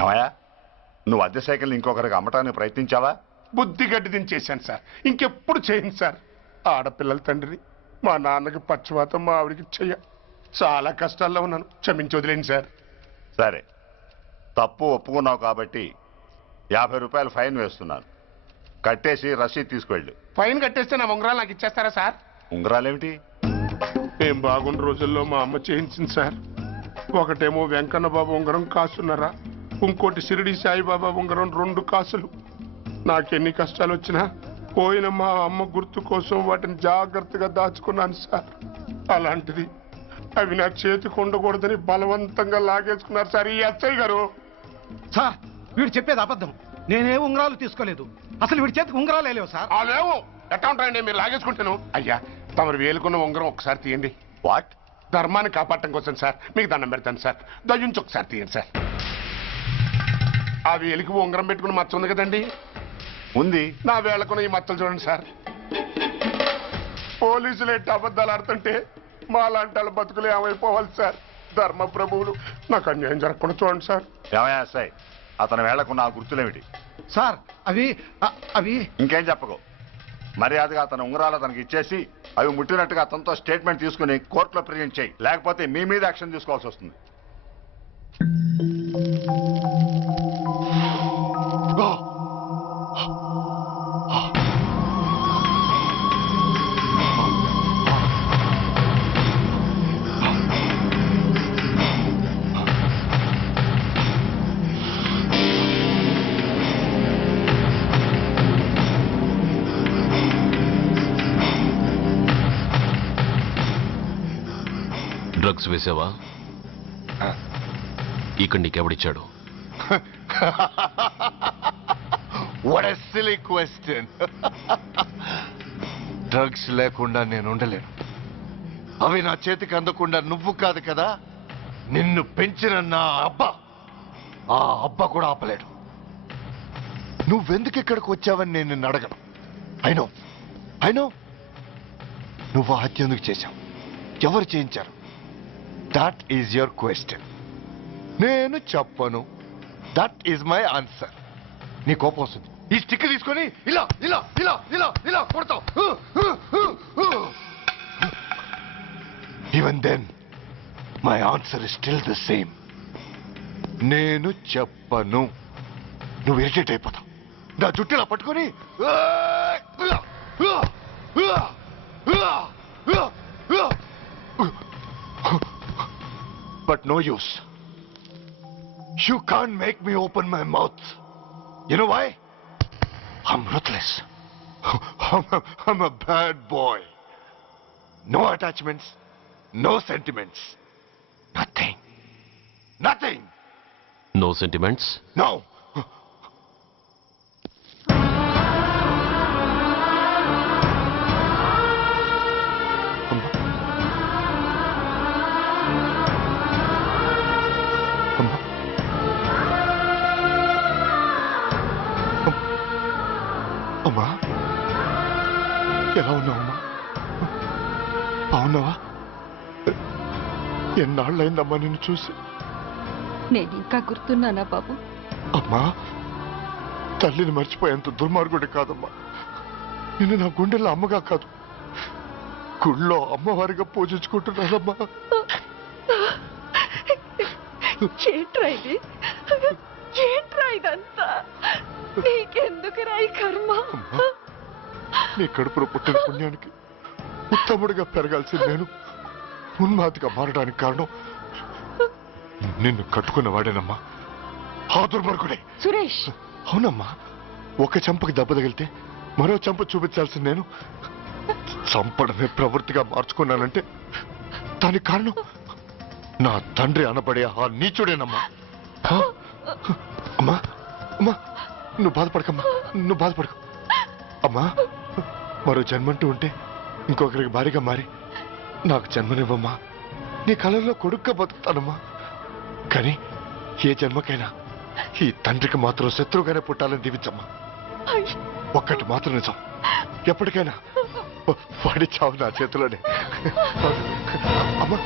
ఏమయ్యా, నువ్వు అద్దె సైకిల్ ఇంకొకరికి అమ్మటానికి ప్రయత్నించావా? బుద్ధి గడ్డి దించేశాను సార్, ఇంకెప్పుడు చేయను సార్. ఆడపిల్లల తండ్రిని, మా నాన్నకి పక్షవాతం, మా ఆవిడికి చెయ్య. చాలా కష్టాల్లో ఉన్నాను, క్షమించి వదిలేండి సార్. సరే, తప్పు ఒప్పుకున్నావు కాబట్టి 50 రూపాయలు ఫైన్ వేస్తున్నాను. కట్టేసి రసీదు తీసుకెళ్ళు. ఫైన్ కట్టేస్తే నా ఉంగరాలు నాకు ఇచ్చేస్తారా సార్? ఉంగరాలేమిటి? ఏం బాగున్న రోజుల్లో మా అమ్మ చేయించింది సార్. ఒకటేమో వెంకన్న బాబు ఉంగరం కాసున్నరా, ఇంకోటి షిరిడి సాయిబాబా ఉంగరం 2 కాసులు. నాకెన్ని కష్టాలు వచ్చినా పోయిన మా అమ్మ గుర్తు కోసం వాటిని జాగ్రత్తగా దాచుకున్నాను సార్. అలాంటిది అవి నా చేతికి ఉండకూడదని బలవంతంగా లాగేసుకున్నారు సార్ ఈ ఎస్ఐ గారు. సార్ వీడు చెప్పేది అబద్ధం. నేనే ఉంగరాలు తీసుకోలేదు. అసలు వీడి చేతికి ఉంగరాలు లేవు సార్. లేవు. ఎట్టా ఉంటాయండి మీరు లాగేసుకుంటాను. అయ్యా తమరు వేలుకున్న ఉంగరం ఒకసారి తీయండి. వాట్? ధర్మాన్ని కాపాడటం కోసం సార్. మీకు దండం పెడతాను సార్. దయ్యుంచి ఒకసారి తీయండి సార్. ఆ వేలికి ఉంగరం పెట్టుకుని మచ్చ ఉంది కదండి. ఉంది. నా వేళకున్న ఈ మచ్చలు చూడండి సార్. పోలీసులు ఎట్టి అబద్ధాలు ఆడుతుంటే మా లాంటి వాళ్ళ బతుకులు ఏమైపోవాలి సార్. ధర్మ ప్రభువులు నాకు అన్యాయం జరగకుండా చూడండి సార్. ఏమయ్యా సార్, అతని వేళ్లకున్న ఆ గుర్తులేమిటి? సార్ అవి ఇంకేం చెప్పకు. మర్యాదగా అతని ఉంగరాలు అతనికి ఇచ్చేసి అవి ముట్టినట్టుగా అతనితో స్టేట్మెంట్ తీసుకుని కోర్టులో ప్రజెంట్ చేయి. లేకపోతే మీ మీద యాక్షన్ తీసుకోవాల్సి వస్తుంది. డ్రగ్స్ వేసావా? ఇక్కడ నీకెవడిచ్చాడు? What a silly question. Drugs లేకుండా నేను ఉండలేను. అవి నా చేతికి అందకుండా నువ్వు కాదు కదా, నిన్ను పెంచిన నా అబ్బ, ఆ అబ్బ కూడా ఆపలేడు. నువ్వెందుకు ఇక్కడికి వచ్చావని నేను నిన్ను అడగను. అయినో నువ్వు హత్య ఎందుకు చేశావు, ఎవరు చేయించారు? That is your question. నేను చెప్పను. That is my answer. నీ కోపం వస్తుంది, ఈ స్టిక్ తీసుకొని ఇలా ఇలా ఇలా ఇలా ఇలా కొడతావు. Even then my answer is still the same. నేను చెప్పను. నువ్వు ఇరిటేట్ అయిపోతావు. నా జుట్టు ఇలా పట్టుకొని but no use. You can't make me open my mouth. You know why? I'm ruthless. I'm a bad boy. No attachments, no sentiments. Nothing. Nothing. No sentiments? No. అమ్మా, ఎలా ఉన్నావమ్మా? బాగున్నావా? ఎన్నాళ్ళైందమ్మా నిన్ను చూసి? నేను ఇంకా గుర్తున్నానా బాబు? అమ్మా, తల్లిని మర్చిపోయేంత దుర్మార్గుడి కాదమ్మా. నిన్ను నా గుండెల్లో అమ్మగా కాదు, గుళ్ళో అమ్మవారిగా పూజించుకుంటున్నానమ్మా. ఏంట్రా ఇది? ఏంట్రా ఇదంతా? నీకెందుకు రాయి కర్మ? నీ కడుపులో పుట్టిన పుణ్యానికి ఉత్తముడిగా పెరగాల్సింది నేను ఉన్మాదిగా మారడానికి కారణం నిన్ను కట్టుకున్నవాడేనమ్మా. ఆ దుర్మార్గుడే సురేష్. అవునమ్మా, ఒక చంపకి దెబ్బ తగిలితే మరో చంప చూపించాల్సింది నేను చంపడమే ప్రవృత్తిగా మార్చుకున్నానంటే దానికి కారణం నా తండ్రి అనబడే ఆ నీచుడేనమ్మా. అమ్మా అమ్మా, నువ్వు బాధపడకమ్మా, నువ్వు బాధపడకు అమ్మా. మరో జన్మంటూ ఉంటే ఇంకొకరికి భారీగా మారి నాకు జన్మనివ్వమ్మా. నీ కళల్లో కొడుగ్గా బతుకుతానమ్మా. కానీ ఏ జన్మకైనా ఈ తండ్రికి మాత్రం శత్రువుగానే పుట్టాలని దీవించమ్మా. ఒక్కటి మాత్రం నిజం, ఎప్పటికైనా వాడి చావు నా చేతిలోనే. అమ్మా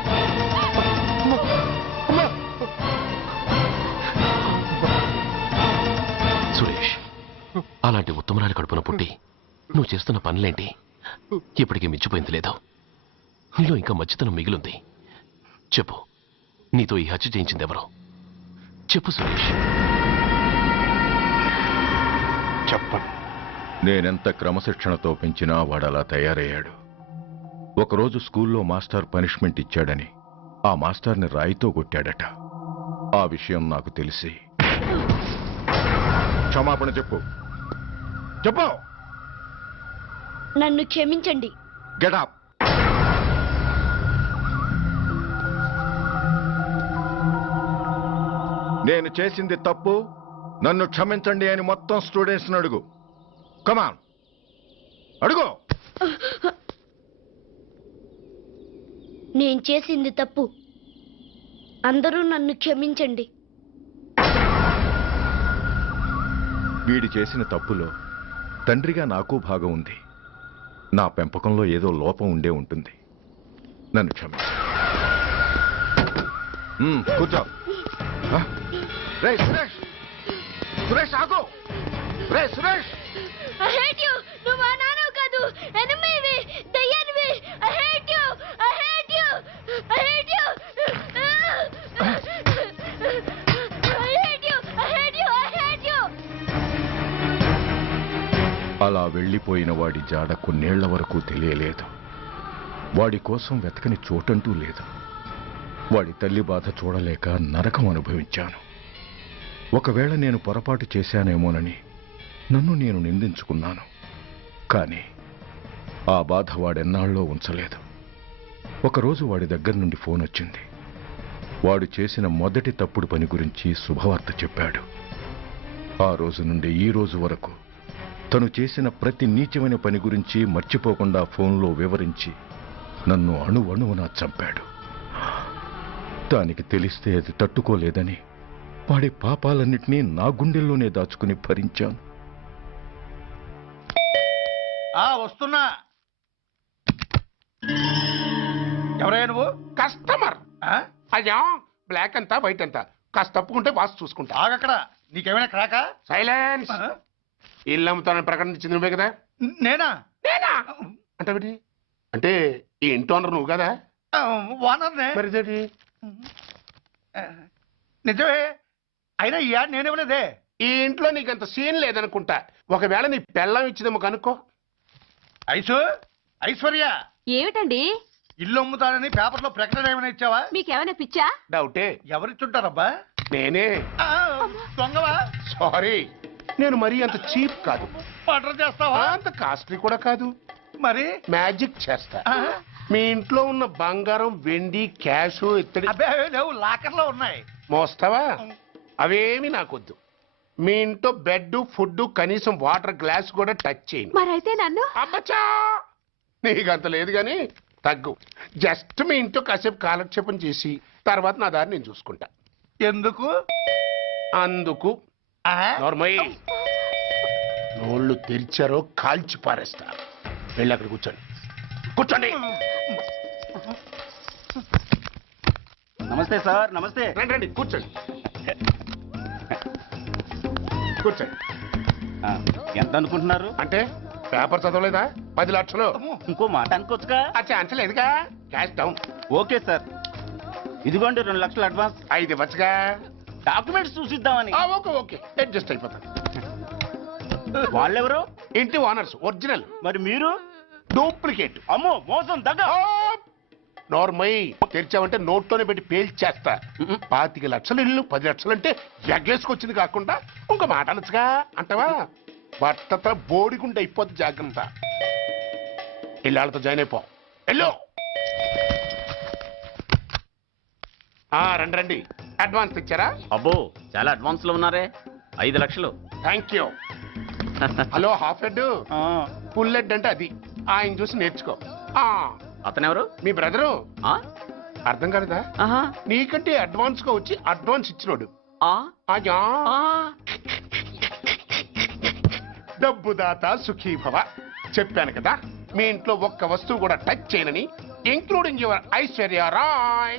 సురేష్, అలాంటి ఉత్తమరాలి కడుపున పుట్టి నువ్వు చేస్తున్న పనులేంటి? ఇప్పటికీ మించిపోయింది లేదు. నీలో ఇంకా మంచితనం మిగిలింది. చెప్పు, నీతో ఈ హత్య చేయించింది ఎవరు? చెప్పు సురేష్. చెప్పను. నేనెంత క్రమశిక్షణతో పెంచినా వాడలా తయారయ్యాడు. ఒకరోజు స్కూల్లో మాస్టర్ పనిష్మెంట్ ఇచ్చాడని ఆ మాస్టర్ని రాయితో కొట్టాడట. ఆ విషయం నాకు తెలిసి క్షమాపణ చెప్పు. చెప్పు. నన్ను క్షమించండి. Get up. నేను చేసింది తప్పు, నన్ను క్షమించండి అని మొత్తం స్టూడెంట్స్ అడుగు. కమాన్ అడుగు. నేను చేసింది తప్పు, అందరూ నన్ను క్షమించండి. వీడి చేసిన తప్పులో తండ్రిగా నాకు భాగం ఉంది. నా పెంపకంలో ఏదో లోపం ఉండే ఉంటుంది. నన్ను క్షమించు. కూర్చో. రే సురేష్, సురేష్ ఆగు. రే సురేష్, I hate you. నువ్వు మా నాన్నవు కాదు, ఎనిమివి, దయ్యానివి. I hate you. I hate you. I hate you. I hate you. I hate you. I hate you. అలా వెళ్ళిపోయిన వాడి జాడ కొన్నేళ్ల వరకు తెలియలేదు. వాడి కోసం వెతకని చోటంటూ లేదు. వాడి తల్లి బాధ చూడలేక నరకం అనుభవించాను. ఒకవేళ నేను పొరపాటు చేశానేమోనని నన్ను నేను నిందించుకున్నాను. కానీ ఆ బాధ వాడెన్నాళ్ళో ఉంచలేదు. ఒకరోజు వాడి దగ్గర నుండి ఫోన్ వచ్చింది. వాడు చేసిన మొదటి తప్పుడు పని గురించి శుభవార్త చెప్పాడు. ఆ రోజు నుండి ఈ రోజు వరకు తను చేసిన ప్రతి నీచమైన పని గురించి మర్చిపోకుండా ఫోన్లో వివరించి నన్ను అణువణువున చంపాడు. దానికి తెలిస్తే అది తట్టుకోలేదని వాడి పాపాలన్నిటినీ నా గుండెల్లోనే దాచుకుని భరించాను. వస్తున్నా. ఎవరయ్యా నువ్వు? కస్టమర్. అయ్యా బ్లాక్ అంతా వైట్ అంతా కాస్త తప్పుకుంటే వాసు చూసుకుంటా. ఆగక్కడ. నీకేమైనా క్రాకా? సైలెన్స్. ఇల్లు అమ్ముతానని ప్రకటించింది నువ్వే కదా? నేనా? నేనా అంటే అంటే ఈ ఇంటి ఓనర్ నువ్వు కదా? ఓనర్నే. మరి నిజమే. అయినా ఈ యాడ్ నేనేమలేదే. ఈ ఇంట్లో నీకంత సీన్ లేదనుకుంటా. ఒకవేళ నీ పెళ్ళం ఇచ్చిందేమో కనుక్కో. ఐశ్వర్య, ఏమిటండి? ఇల్లు అమ్ముతానని పేపర్లో ప్రకటన ఏమైనా ఇచ్చావా? మీకేమైనా పిచ్చా? డౌటే. ఎవరిచ్చుంటారబ్బా? నేనే. దొంగవా? సారీ, నేను మరీ అంత చీప్ కాదు. మర్డర్ చేస్తావా? అంత కాస్ట్లీ కూడా కాదు. మరి మ్యాజిక్ చేస్తా. మీ ఇంట్లో ఉన్న బంగారం, వెండి, క్యాష్, ఇత్తడి లేవు, లాకర్లో ఉన్నాయి. మోస్తావా? అవేమి నాకొద్దు. మీ ఇంట్లో బెడ్, ఫుడ్, కనీసం వాటర్ గ్లాస్ కూడా టచ్ చేయను. మరైతే నన్ను అబ్బచ్చా, నీకంత లేదు గాని తగ్గు. జస్ట్ మీ ఇంట్లో కాసేపు కాలక్షేపం చేసి తర్వాత నా దారి నేను చూసుకుంటా. ఎందుకు? అందుకు. నార్మల్ నోళ్ళు తెరిచారో కాల్చి పారేస్తా. వెళ్ళి అక్కడ కూర్చోండి. కూర్చోండి. నమస్తే సార్. నమస్తే. రండి రండి, కూర్చోండి. కూర్చోండి. ఎంత అనుకుంటున్నారు? అంటే పేపర్ చదవలేదా? 10 లక్షలు. ఇంకో మాట అనుకోవచ్చుగా? ఛాన్స్ లేదుగా. Cash down. ఓకే సార్, ఇదిగోండి 2 లక్షలు అడ్వాన్స్. 5 ఇవ్వచ్చుగా. డాక్యుమెంట్స్ చూసిద్దామని. ఓకే ఓకే, అడ్జస్ట్ అయిపోతాను. వాళ్ళెవరు? ఇంటి ఓనర్స్, ఒరిజినల్. మరి మీరు? డూప్లికేట్. అమ్మో, మోసం దగ్గ. నార్మల్ తెరిచావంటే నోట్లోనే పెట్టి పేల్చేస్తా. 25 లక్షలు ఇల్లు, 10 లక్షలు అంటే ఎగ్గేసుకొచ్చింది కాకుండా ఇంకో మాట అనొచ్చుగా అంటావా? బట్టతో బోడిగుండి అయిపోద్ది. జాగ్రత్త. ఇళ్ళతో జాయిన్ అయిపో. వెళ్ళు. రండి రండి. అడ్వాన్స్ ఇచ్చారా? అబ్బో, చాలా అడ్వాన్స్ లో ఉన్నారే. 5 లక్షలు. Thank you. Hello, half head, full head అంటే అది. ఆయన చూసి నేర్చుకో. అతనెవరు? మీ బ్రదరు. అర్థం కాలేదా? నీకంటే అడ్వాన్స్ గా వచ్చి అడ్వాన్స్ ఇచ్చినోడు. డబ్బు దాత సుఖీభవ. చెప్పాను కదా, మీ ఇంట్లో ఒక్క వస్తువు కూడా టచ్ చేయనని, including your Aishwarya Rai.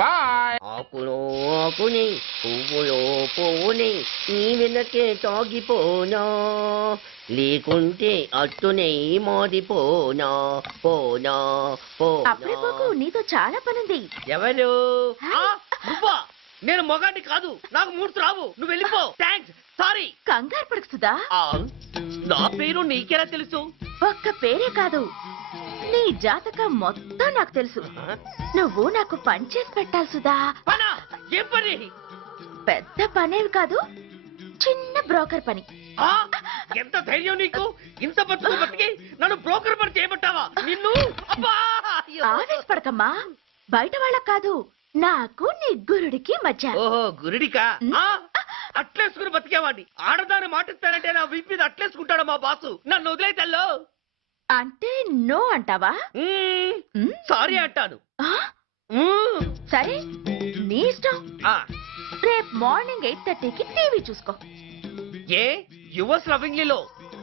Bye. ఆకులో ఆకుని, పువ్వులో పువ్వుని, నీ వెనకే తాగిపోనా, లేకుంటే అట్టునే మారిపోనా. పోనా అప్పుడే పోకు, నీతో చాలా పనుంది. ఎవరు? నువ్వా? నేను మొగాన్ని కాదు, నాకు మూర్తి రావు. నువ్వు వెళ్ళిపో. థ్యాంక్స్. సారీ. కంగారు పడుకుతుందా? నా పేరు నీకెలా తెలుసు? ఒక్క పేరే కాదు, నీ జాతకం మొత్తం నాకు తెలుసు. నువ్వు నాకు పని చేసి పెట్టాలి సుధా. ఏం పని? పెద్ద పనేవి కాదు, చిన్న బ్రోకర్ పని. ఎంత ధైర్యం నీకు? ఇంత బతికి నన్ను బ్రోకర్ పని చేయబట్టావా? నిన్ను ఆవేశపడకమ్మా, బయట వాళ్ళకు కాదు, నాకు నీ గురుడికి మధ్య. ఓహో గురుడికా? అట్లేసుకుని బతికేవాడిని. ఆడదాన్ని మాటిస్తానంటే నా వీపు మీద అట్లేసుకుంటాడు మా బాసు. నన్ను వదిలే తల్లో. అంటే నో అంటావా? సారీ అంటాను. సరే నీ ఇష్టం. రేపు మార్నింగ్ 8:30కి టీవీ చూసుకో. ఏ యువర్స్ లవింగ్లీలో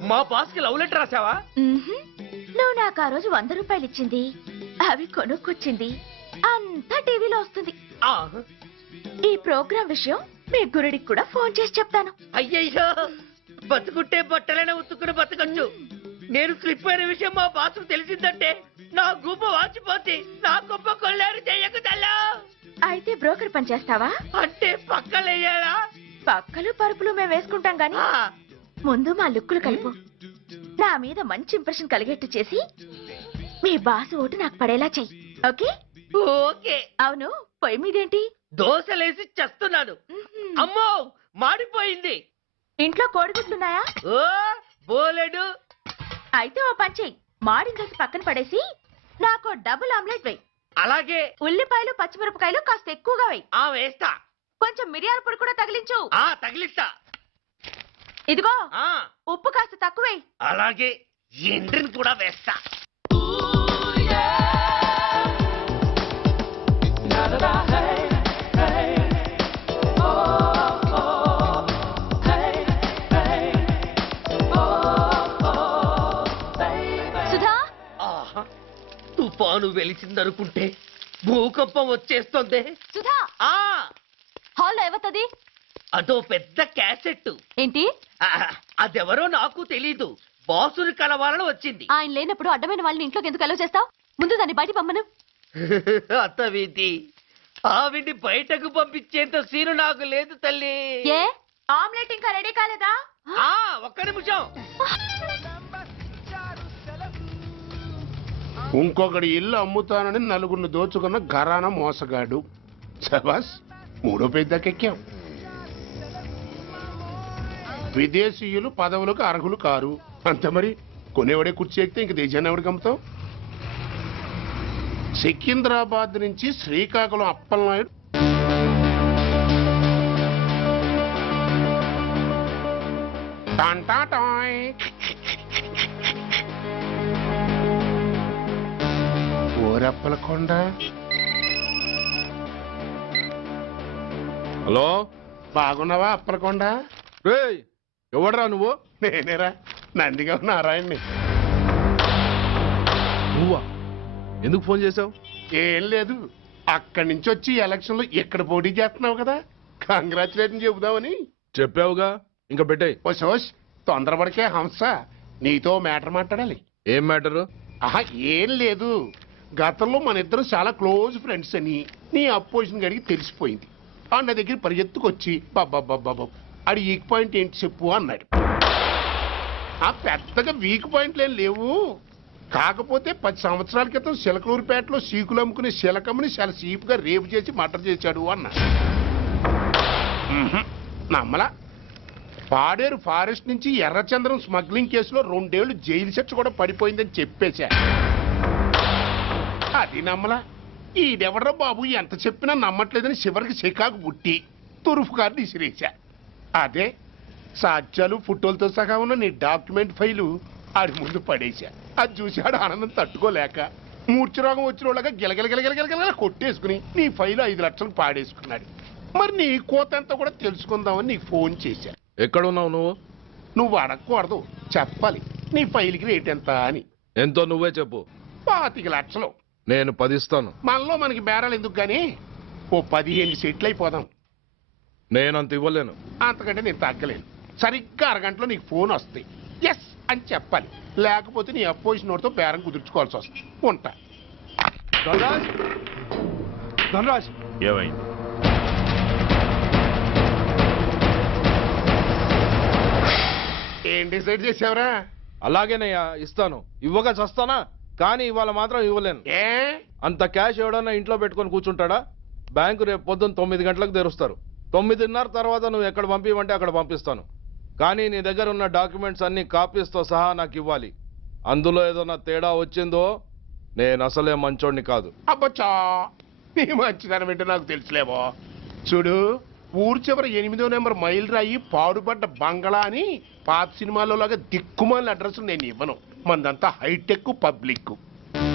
మా బాస్ కి లవ్ లెటర్ రాసావా? నువ్వు నాకు ఆ రోజు 100 రూపాయలు ఇచ్చింది, అవి కొనుక్కొచ్చింది అంతా టీవీలో వస్తుంది. ఈ ప్రోగ్రాం విషయం మీ గురుడికి కూడా ఫోన్ చేసి చెప్తాను. అయ్యయ్యో, బతుకుంటే బట్టలైనా ఉత్తుకుని బతకచ్చు. నేను స్లిప్ అయిన విషయం మా బాసు తెలిసిందంటే నా గుబ్బ వాచిపోతే నా గొప్ప కొల్లారు చెయ్యకు తల్లా. అయితే బ్రోకర్ పని చేస్తావా? అంటే పక్కలేయాలా? పక్కలు పరుపులు మేము వేసుకుంటాం గాని ముందు మా లుక్కులు కలుపు. నా మీద మంచి ఇంప్రెషన్ కలిగేట్టు చేసి మీ బాసు ఓటు నాకు పడేలా చెయ్యి. ఓకే? ఓకే. అవును, పొయ్యి మీదేంటి? దోశలేసి చేస్తున్నాను. అమ్మో మాడిపోయింది. ఇంట్లో కోడిగుడ్లున్నాయా? ఓ బోలెడు. అయితే ఓ పని చెయ్యి, మాడిన దోశ పక్కన పడేసి నాకు డబుల్ ఆమ్లెట్ వేయి. అలాగే. ఉల్లిపాయలు పచ్చిమిరపకాయలు కాస్త ఎక్కువగా వేయి. వేస్తా. కొంచెం మిరియాల పొడి కూడా తగిలించు. తగిలిస్తా. ఇదిగో ఉప్పు కాస్త తక్కువే. అలాగే. ఎండ్రిని కూడా వేస్తా. సుధా, తుఫాను వెలిసిందనుకుంటే భూకంపం వచ్చేస్తుంది. సుధా, హాల్లో ఎవతది? అదో పెద్ద క్యాసెట్. ఏంటి? అదెవరో నాకు తెలీదు. బాసుని కలవాలని వచ్చింది. ఆయన లేనప్పుడు అడ్డమైన వాళ్ళని ఇంట్లోకి ఎందుకు అలవ్ చేస్తావు? ముందు దాన్ని బయట పంపను. అత్తవీతి, ఆవిడ్ని బయటకు పంపించేంత సీను నాకు లేదు తల్లి. ఏ ఆమ్లెట్ ఇంకా రెడీ కాలేదా? ఒక్క నిమిషం. ఇంకొకటి ఇల్లు అమ్ముతానని నలుగురిని దోచుకున్న ఘరానా మోసగాడు. శబాస్, 3వ పేజీ దాకా ఎక్కాం. విదేశీయులు పదవులకు అర్హులు కారు. అంతే మరి. కొనేవాడే కుర్చీ ఎక్కితే ఇంక దేశాన్ని ఎవరికి అమ్ముతాం? సికింద్రాబాద్ నుంచి శ్రీకాకుళం అప్పలనాయుడు టాంటాటాయ్. ఓరప్పలకొండ. హలో, బాగున్నావా అప్పలకొండ? ఎవడరా నువ్వు? నేనేరా, నందిగా నారాయణని. నువ్వా? ఎందుకు ఫోన్ చేసావు? ఏం లేదు, అక్కడి నుంచి వచ్చి ఎలక్షన్ లో ఇక్కడ పోటీ చేస్తున్నావు కదా, కంగ్రాచులేషన్ చెబుదామని. చెప్పావుగా, ఇంకా పెట్టాయి. ఓ సోష్, తొందరపడికే హంస, నీతో మ్యాటర్ మాట్లాడాలి. ఏం మ్యాటర్? ఆహా, ఏం లేదు. గతంలో మన ఇద్దరు చాలా క్లోజ్ ఫ్రెండ్స్ అని నీ అపోజిషన్ గడికి తెలిసిపోయింది. ఆ నా దగ్గర పరిగెత్తుకొచ్చి బాబా అది వీక్ పాయింట్ ఏంటి చెప్పు అన్నాడు. ఆ పెద్దగా వీక్ పాయింట్లు ఏం లేవు, కాకపోతే 10 సంవత్సరాల క్రితం సిలకలూరుపేటలో సీకులు అమ్ముకునే శిలకమ్మని చాలా సీపుగా రేపు చేసి మర్డర్ చేశాడు అన్నా. నమ్మలా. పాడేరు ఫారెస్ట్ నుంచి ఎర్రచంద్రం స్మగ్లింగ్ కేసులో 2 ఏళ్లు జైలు శిక్ష కూడా పడిపోయిందని చెప్పేశా. అది నమ్మలా. ఈడెవడ్రా బాబు ఎంత చెప్పినా నమ్మట్లేదని చివరికి చికాకు పుట్టి తురుపు కార్డు ఇసిరేశా. అదే సాక్ష్యాలు ఫోటోలతో సహా ఉన్న నీ డాక్యుమెంట్ ఫైలు ఆడి ముందు పడేశా. అది చూశాడు ఆనందం తట్టుకోలేక మూర్ఛరోగం వచ్చిన వాళ్ళగా గిలగిలగిలగిలగిలగిల కొట్టేసుకుని నీ ఫైలు 5 లక్షలు పాడేసుకున్నాడు. మరి నీ కోతంతా కూడా తెలుసుకుందామని నీకు ఫోన్ చేశా. ఎక్కడున్నావు నువ్వు? నువ్వు అడగకూడదు, చెప్పాలి. నీ ఫైల్కి రేట్ ఎంత అని. ఎంతో నువ్వే చెప్పు. 25 లక్షలు. నేను 10 ఇస్తాను. మనలో మనకి బేరాలు ఎందుకు గానీ ఓ 15 సెట్లు అయిపోదాం. నేనంత ఇవ్వలేను. అంతకంటే నేను తగ్గలేను. సరిగ్గా అరగంటలో నీకు ఫోన్ వస్తాయి. ఎస్ అని చెప్పాలి, లేకపోతే నీ అపోజిషన్ నోటితో బేరం కుదుర్చుకోవాల్సి వస్తుంది. ఉంటా. ధనరాజ్, ఏమైంది? ఏం డిసైడ్ చేసావురా? అలాగేనయ్యా, ఇస్తాను. ఇవ్వగా చస్తానా, కానీ ఇవాళ మాత్రం ఇవ్వలేను. అంత క్యాష్ ఎవడన్నా ఇంట్లో పెట్టుకొని కూర్చుంటాడా? బ్యాంకు రేపు పొద్దున్న 9 గంటలకు తెరుస్తారు. 9:30 తర్వాత నువ్వు ఎక్కడ పంపివంటే అక్కడ పంపిస్తాను. కానీ నీ దగ్గర ఉన్న డాక్యుమెంట్స్ అన్ని కాపీస్తో సహా నాకు ఇవ్వాలి. అందులో ఏదైనా తేడా వచ్చిందో నేను అసలే మంచోడిని కాదు. అబ్బచ్చా, నీ మంచిదనం ఏంటో నాకు తెలుసులేమో. చూడు, ఊరు చివర 8వ నెంబర్ మైల్ రాయి పాడుపడ్డ బంగళా అని పాత సినిమాలో లాగా దిక్కుమాల అడ్రస్ నేను ఇవ్వను. మందంతా హైటెక్ పబ్లిక్.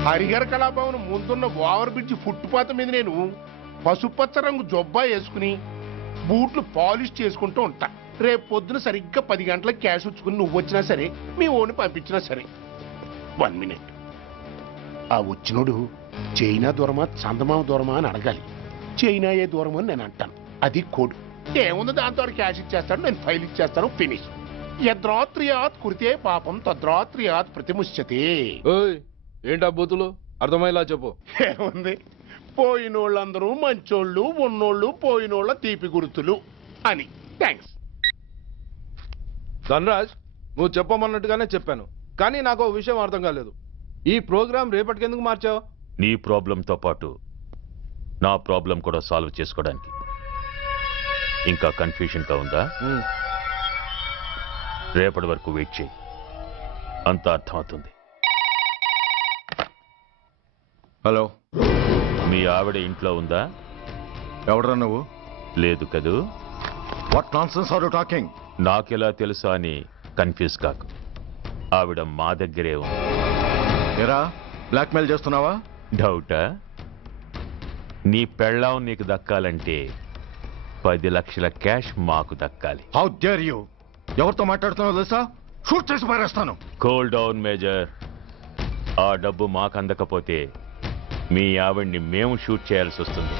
హరిహర కళాభవన్ ముందున్న ఓవర్ బ్రిడ్జ్ ఫుట్పాత్ మీద నేను పసుపచ్చ రంగు జొబ్బా వేసుకుని బూట్లు పాలిష్ చేసుకుంటూ ఉంటా. రేపు పొద్దున సరిగ్గా 10 గంటలకు క్యాష్ ఉంచుకుని నువ్వు వచ్చినా సరే, మీ ఓన్ని పంపించినా సరే. 1 మినిట్. ఆ వచ్చినోడు చైనా దూరమా చందమామ దూరమా అని అడగాలి. చైనా ఏ దూరం అని నేను అంటాను. అది కోడ్. ఏముంది, దాంతో క్యాష్ ఇచ్చేస్తాడు, నేను ఫైల్ ఇచ్చేస్తాను, ఫినిష్. యద్రాత్రియాత్ కురితే పాపం తద్రాత్రియాత్ ప్రతిముష్యతే. ఏంటా బూతులు అర్థమయ్యేలా చెప్పు. ఏముంది, పోయినోళ్ళందరూ మంచోళ్ళు, ఉన్నోళ్ళు పోయినోళ్ళ తీపి గుర్తులు అని. థ్యాంక్స్. ధనరాజ్, నువ్వు చెప్పమన్నట్టుగానే చెప్పాను, కానీ నాకు ఒక విషయం అర్థం కాలేదు. ఈ ప్రోగ్రాం రేపటికి ఎందుకు మార్చావు? నీ ప్రాబ్లంతో పాటు నా ప్రాబ్లం కూడా సాల్వ్ చేసుకోవడానికి. ఇంకా కన్ఫ్యూజన్గా ఉందా? రేపటి వరకు వెయిట్ చేయి, అంతా అర్థమవుతుంది. హలో, మీ ఆవిడ ఇంట్లో ఉందా? ఎవడరా నువ్వు? లేదు కదూ. What nonsense are you talking? నాకెలా తెలుసా అని కన్ఫ్యూజ్ కాకు. ఆవిడ మా దగ్గరే ఉంది. ఎరా, బ్లాక్మెయిల్ చేస్తున్నావా? డౌటా? నీ పెళ్ళాం నీకు దక్కాలంటే 10 లక్షల క్యాష్ మాకు దక్కాలి. How dare you? ఎవరితో మాట్లాడుతున్నావు తెలుసా? షూట్ చేసి పారేస్తాను. Cool down major. ఆ డబ్బు మాకు అందకపోతే మీ ఆవిడ్ని మేము షూట్ చేయాల్సి వస్తుంది.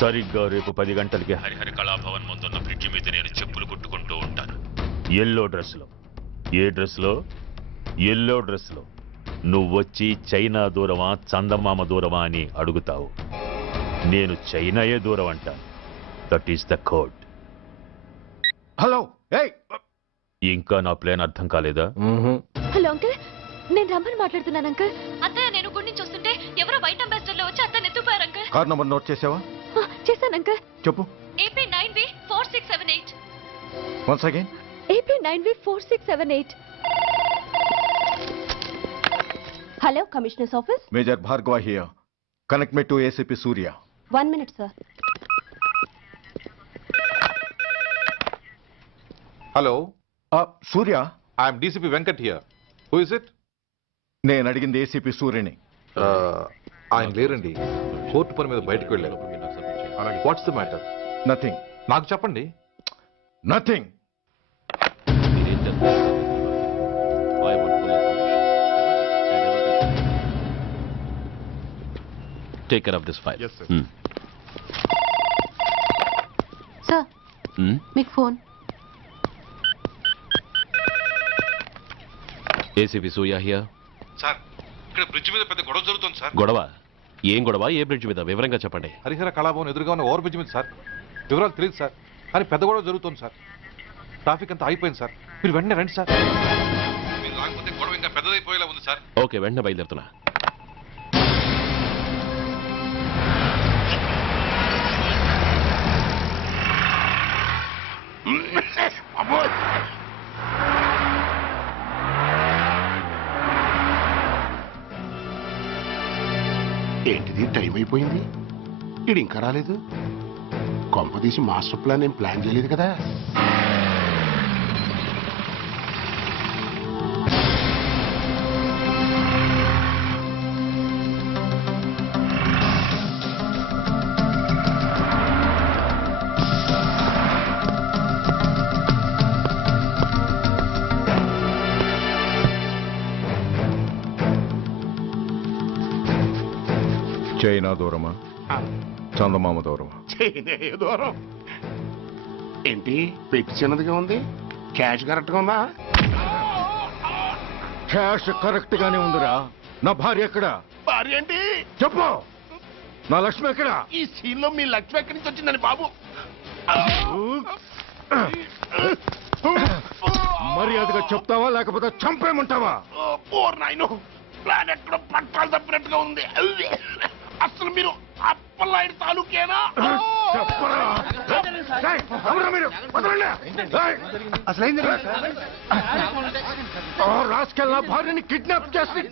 సరిగ్గా రేపు 10 గంటలకి హరిహర కళాభవన్ ముందున్న బ్రిడ్జి మీద నేను చెప్పులు కుట్టుకుంటూ ఉంటాను. ఎల్లో డ్రెస్లో. ఏ డ్రెస్లో? ఎల్లో డ్రెస్లో. నువ్వొచ్చి చైనా దూరమా చందమామ దూరమా అని అడుగుతావు. నేను చైనాయే దూరం అంటాను. That is the code. Hello, ఇంకా నా ప్లాన్ అర్థం కాలేదా? హలో అంకుల్, నేను రమ్మని మాట్లాడుతున్నాను అంకుల్. అత్తయ్య నేను గుడి నుంచి వస్తుంటే ఎవరో వైట్ అంబాసిడర్ లో వచ్చి అత్తని ఎత్తుపోయారు అంకుల్. కార్ నంబర్ నోట్ చేసావా? చేశాను అంకుల్. చెప్పు. AP 9V4678. Once again. AP 9V4678. Hello, commissioners office. Major Bhargava here. Connect me to ACP Surya. 1 minute sir. Hello, Surya. I'm DCP Venkat here. Who is it? నేను అడిగింది ACP సూర్యని. ఆయన లేరండి, court పని మీద బయటకు వెళ్ళారు. What's the matter? నథింగ్. నాకు చెప్పండి. Nothing. Take care of this file. Yes, sir. Sir, మీకు phone. ACP Surya here. Sir, ఇక్కడ బ్రిడ్జ్ మీద పెద్ద గొడవ జరుగుతుంది సార్. గొడవ? ఏం గొడవ? ఏ బ్రిడ్జ్ మీద? వివరంగా చెప్పండి. హరిహర కళాభవన్ ఎదురుగా ఉన్న ఓవర్ బ్రిడ్జ్ మీద సార్. వివరాలు తెలియదు సార్, కానీ పెద్ద గొడవ జరుగుతుంది సార్. ట్రాఫిక్ అంతా అయిపోయింది సార్. మీరు వెంటనే రండి సార్. మీరు రాకపోతే గొడవ ఇంకా పెద్దదైపోయేలా ఉంది సార్. ఓకే, వెంటనే బయలుదేరుతున్నా. ఏంటిది, టైం అయిపోయింది, ఇది ఇంకా రాలేదు. కొంపదీసి మాస్టర్ ప్లాన్ ఏం ప్లాన్ చేయలేదు కదా. చైనా దూరమా చందమామ దూరమా? చైనా దూరం ఏంటి, పెట్టి చిన్నదిగా ఉంది, క్యాష్ కరెక్ట్గా ఉందా? క్యాష్ కరెక్ట్ గానే ఉందిరా. నా భార్య ఎక్కడ? భార్య ఏంటి చెప్పు. నా లక్ష్మి ఎక్కడ? ఈ సీన్ లో మీ లక్ష్మి ఎక్కడి నుంచి వచ్చిందని బాబు. మర్యాదగా చెప్తావా లేకపోతే చంపేమంటావా? నాయను, ప్లాన్ ఎక్కడో పట్టాలు తప్పినట్టుగా ఉంది. అసలు మీరు అప్పలాంటి తాలూకేనా? అసలు రాసుకెళ్ళ భార్యని కిడ్నాప్ చేసి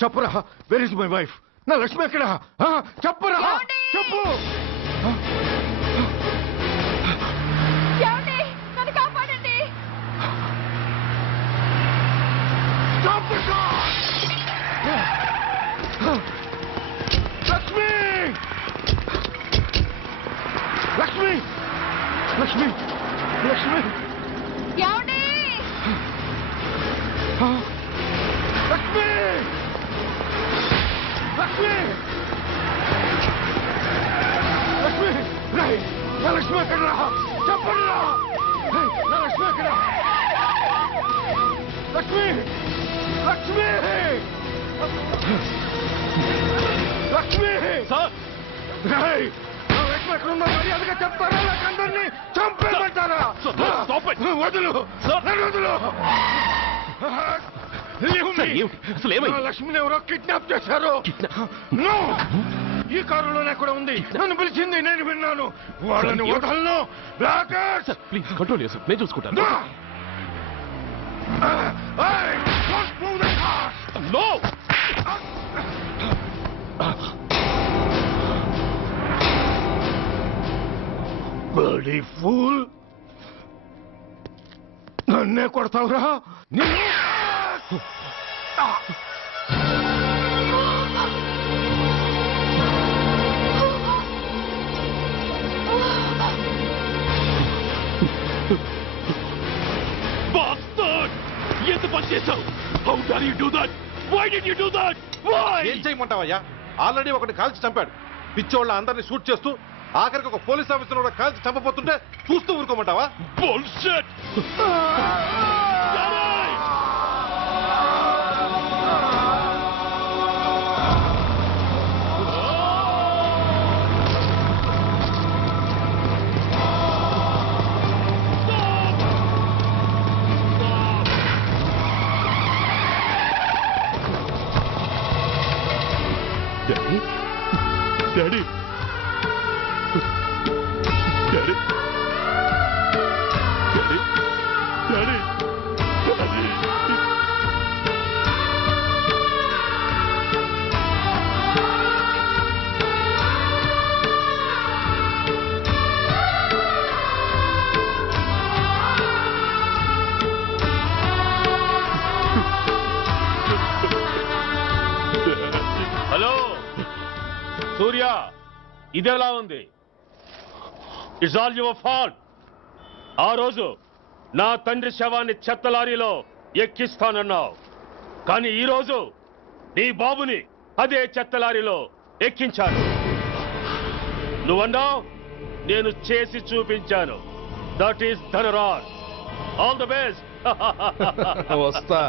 చెప్పరా, వెర్ ఇస్ మై వైఫ్? నా లక్ష్మి ఎక్కడ? చెప్పరా, చెప్పు. నన్ను కాపాడండి. లక్ష్మి, లక్ష్మి, లక్ష్మి, లక్ష్మి, ఏమండి? లక్ష్మి, లక్ష్మి, లక్ష్మి, నా లక్ష్మి ఎక్కడ? చెప్పండి, నా లక్ష్మి ఎక్కడ? లక్ష్మి, లక్ష్మి, లక్ష్మి, నా లక్ష్మి ఎక్కడ ఉందో మర్యాదగా చెప్తారా? నాకు అందరినీ చంపేమంటారా? వదులు, నన్ను వదులు. లక్ష్మిని ఎవరో కిడ్నాప్ చేశారు. ఈ కారులోనే కూడా ఉంది. నన్ను పిలిచింది, నేను విన్నాను. వాళ్ళని వదలను. ప్లీజ్ కంట్రోల్ చేసి నేను చూసుకుంటాను. బడీ ఫూల్, నన్నే కొడతావురా? ఎంత పని చేశావు? How dare you do that? Why did you do that? Why? ఏం చేయమంటావయ్యా? ఆల్రెడీ ఒకటి కాల్చి చంపాడు. పిచ్చోళ్ళ అందరినీ షూట్ చేస్తూ ఆఖరికి ఒక పోలీస్ ఆఫీసర్ కూడా కాల్చి చంపబోతుంటే చూస్తూ ఊరుకోమంటావా? Bullshit! Daddy? Daddy? Daddy? Daddy? Daddy? Hello Surya, ఇదెలా ఉంది? It's all your fault. ఆ రోజు నా తండ్రి శవాన్ని చెత్త లారీలో ఎక్కిస్తానన్నావు, కానీ ఈ రోజు నీ బాబుని అదే చెత్త లారీలో ఎక్కించాను. నువ్వన్నావు, నేను చేసి చూపించాను. That is Dhanraj. All the best. వస్తా.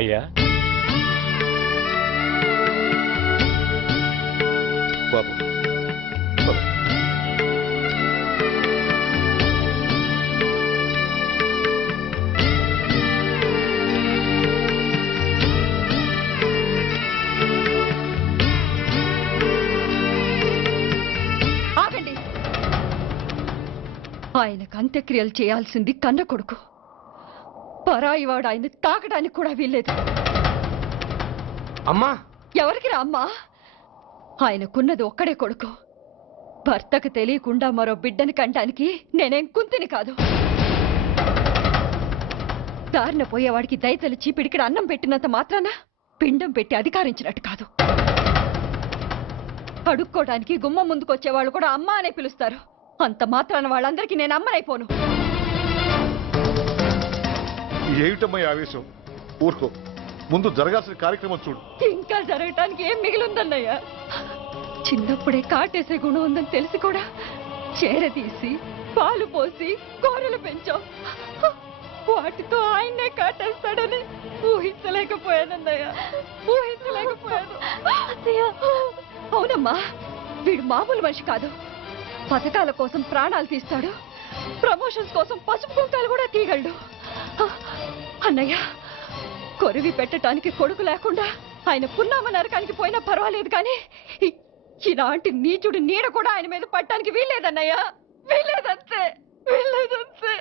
అయ్యా బాబు, ఆగండి. ఆయనకు అంత్యక్రియలు చేయాల్సింది కన్న కొడుకు. పరాయివాడు ఆయన తాకడానికి కూడా వీల్లేదు. అమ్మా, ఎవరికి రా అమ్మా? ఆయనకున్నది ఒక్కడే కొడుకు. భర్తకు తెలియకుండా మరో బిడ్డని కంటానికి నేనేం కుంతిని కాదు. దారిన పోయేవాడికి దయతలిచి పిడికిడ అన్నం పెట్టినంత మాత్రాన పిండం పెట్టి అధికారించినట్టు కాదు. అడుక్కోవడానికి గుమ్మం ముందుకొచ్చేవాళ్ళు కూడా అమ్మ అనే పిలుస్తారు. అంత మాత్రాన వాళ్ళందరికీ నేను అమ్మనైపోను. ఏమిటమ్మా ఈ ఆవేశం? ఊరుకో, ముందు జరగాల్సిన కార్యక్రమం చూడు. ఇంకా జరగటానికి ఏం మిగిలిందన్నయ్య? చిన్నప్పుడే కాటేసే గుణం ఉందని తెలిసి కూడా చేరదీసి పాలు పోసి కూరలు పెంచాం. వాటితో ఆయన్నే కాటేస్తాడని ఊహించలేకపోయానన్నయ్య, ఊహించలేకపోయాను. అవునమ్మా, వీడు మామూలు మనిషి కాదు. పథకాల కోసం ప్రాణాలు తీస్తాడు, ప్రమోషన్స్ కోసం పసుపు కుంకాలు కూడా తీయగలడు. అన్నయ్య, కొరివి పెట్టడానికి కొడుకు లేకుండా ఆయన పున్నామ నరకానికి పోయినా పర్వాలేదు, కానీ ఇలాంటి నీచుడు నీడ కూడా ఆయన మీద పట్టడానికి వీల్లేదన్నయ్య, వీల్లేదంతే, వీల్లేదంతే.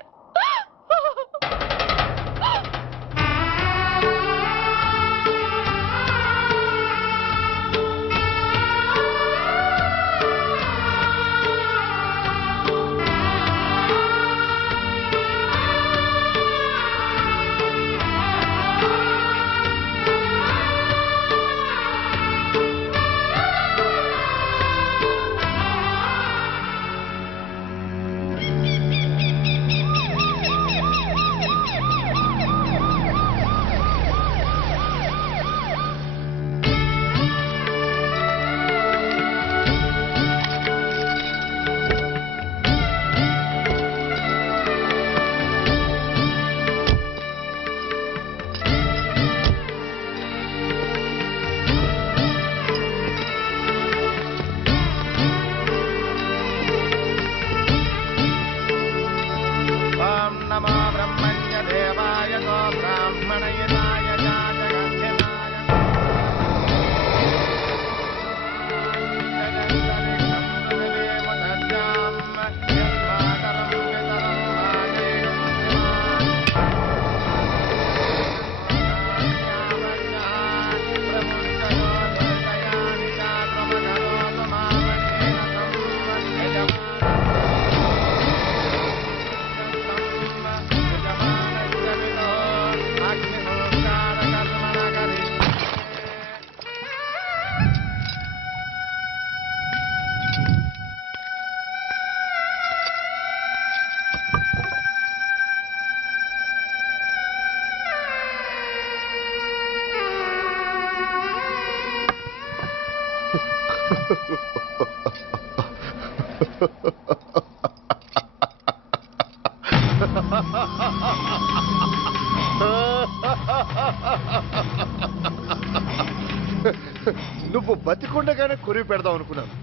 నువ్వు బతికుండగానే కొరివి పెడదాం అనుకున్నాను,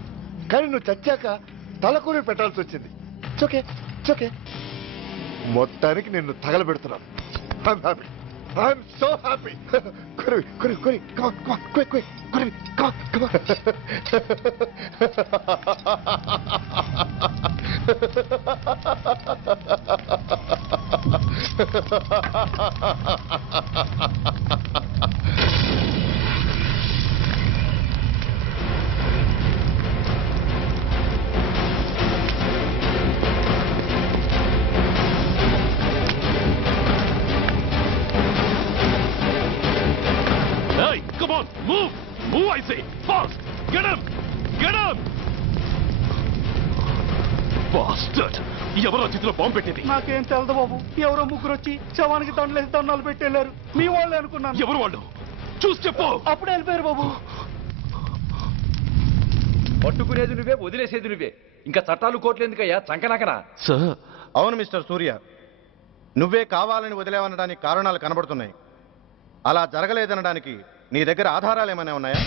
కానీ నువ్వు చచ్చాక తల కొరివి పెట్టాల్సి వచ్చింది. చోకే చోకే, మొత్తానికి నిన్ను తగలబెడుతున్నాను. I'm so happy. కొరివి కొరివి కొరివి, కమాన్ కమాన్, క్విక్ క్విక్, కొరివి, come on come on. Hey, come on, move! Move, I say! Fast! Get him! Get him! Bastard! ఎవరో చేతిలో బాంబు పెట్టింది? నాకేం తెలదు బాబు. ఎవరో ముగ్గురు వచ్చి శవానికి దండలేసి దండాలు పెట్టేళ్ళారు. మీ వాళ్ళే అనుకున్నాను. ఎవరు వాళ్ళు? చూసి చెప్పు. అప్పుడే వెళ్ళిపోయారు బాబు. పట్టుకునేది నువ్వే, వదిలేసేది నువ్వే. ఇంకా చట్టాలు కోట్లు ఎందుకయ్యా చంకనాకనా? సార్, అవును మిస్టర్ సూర్య, నువ్వే కావాలని వదిలేవనడానికి కారణాలు కనబడుతున్నాయి. అలా జరగలేదనడానికి నీ దగ్గర ఆధారాలు ఏమైనా ఉన్నాయా?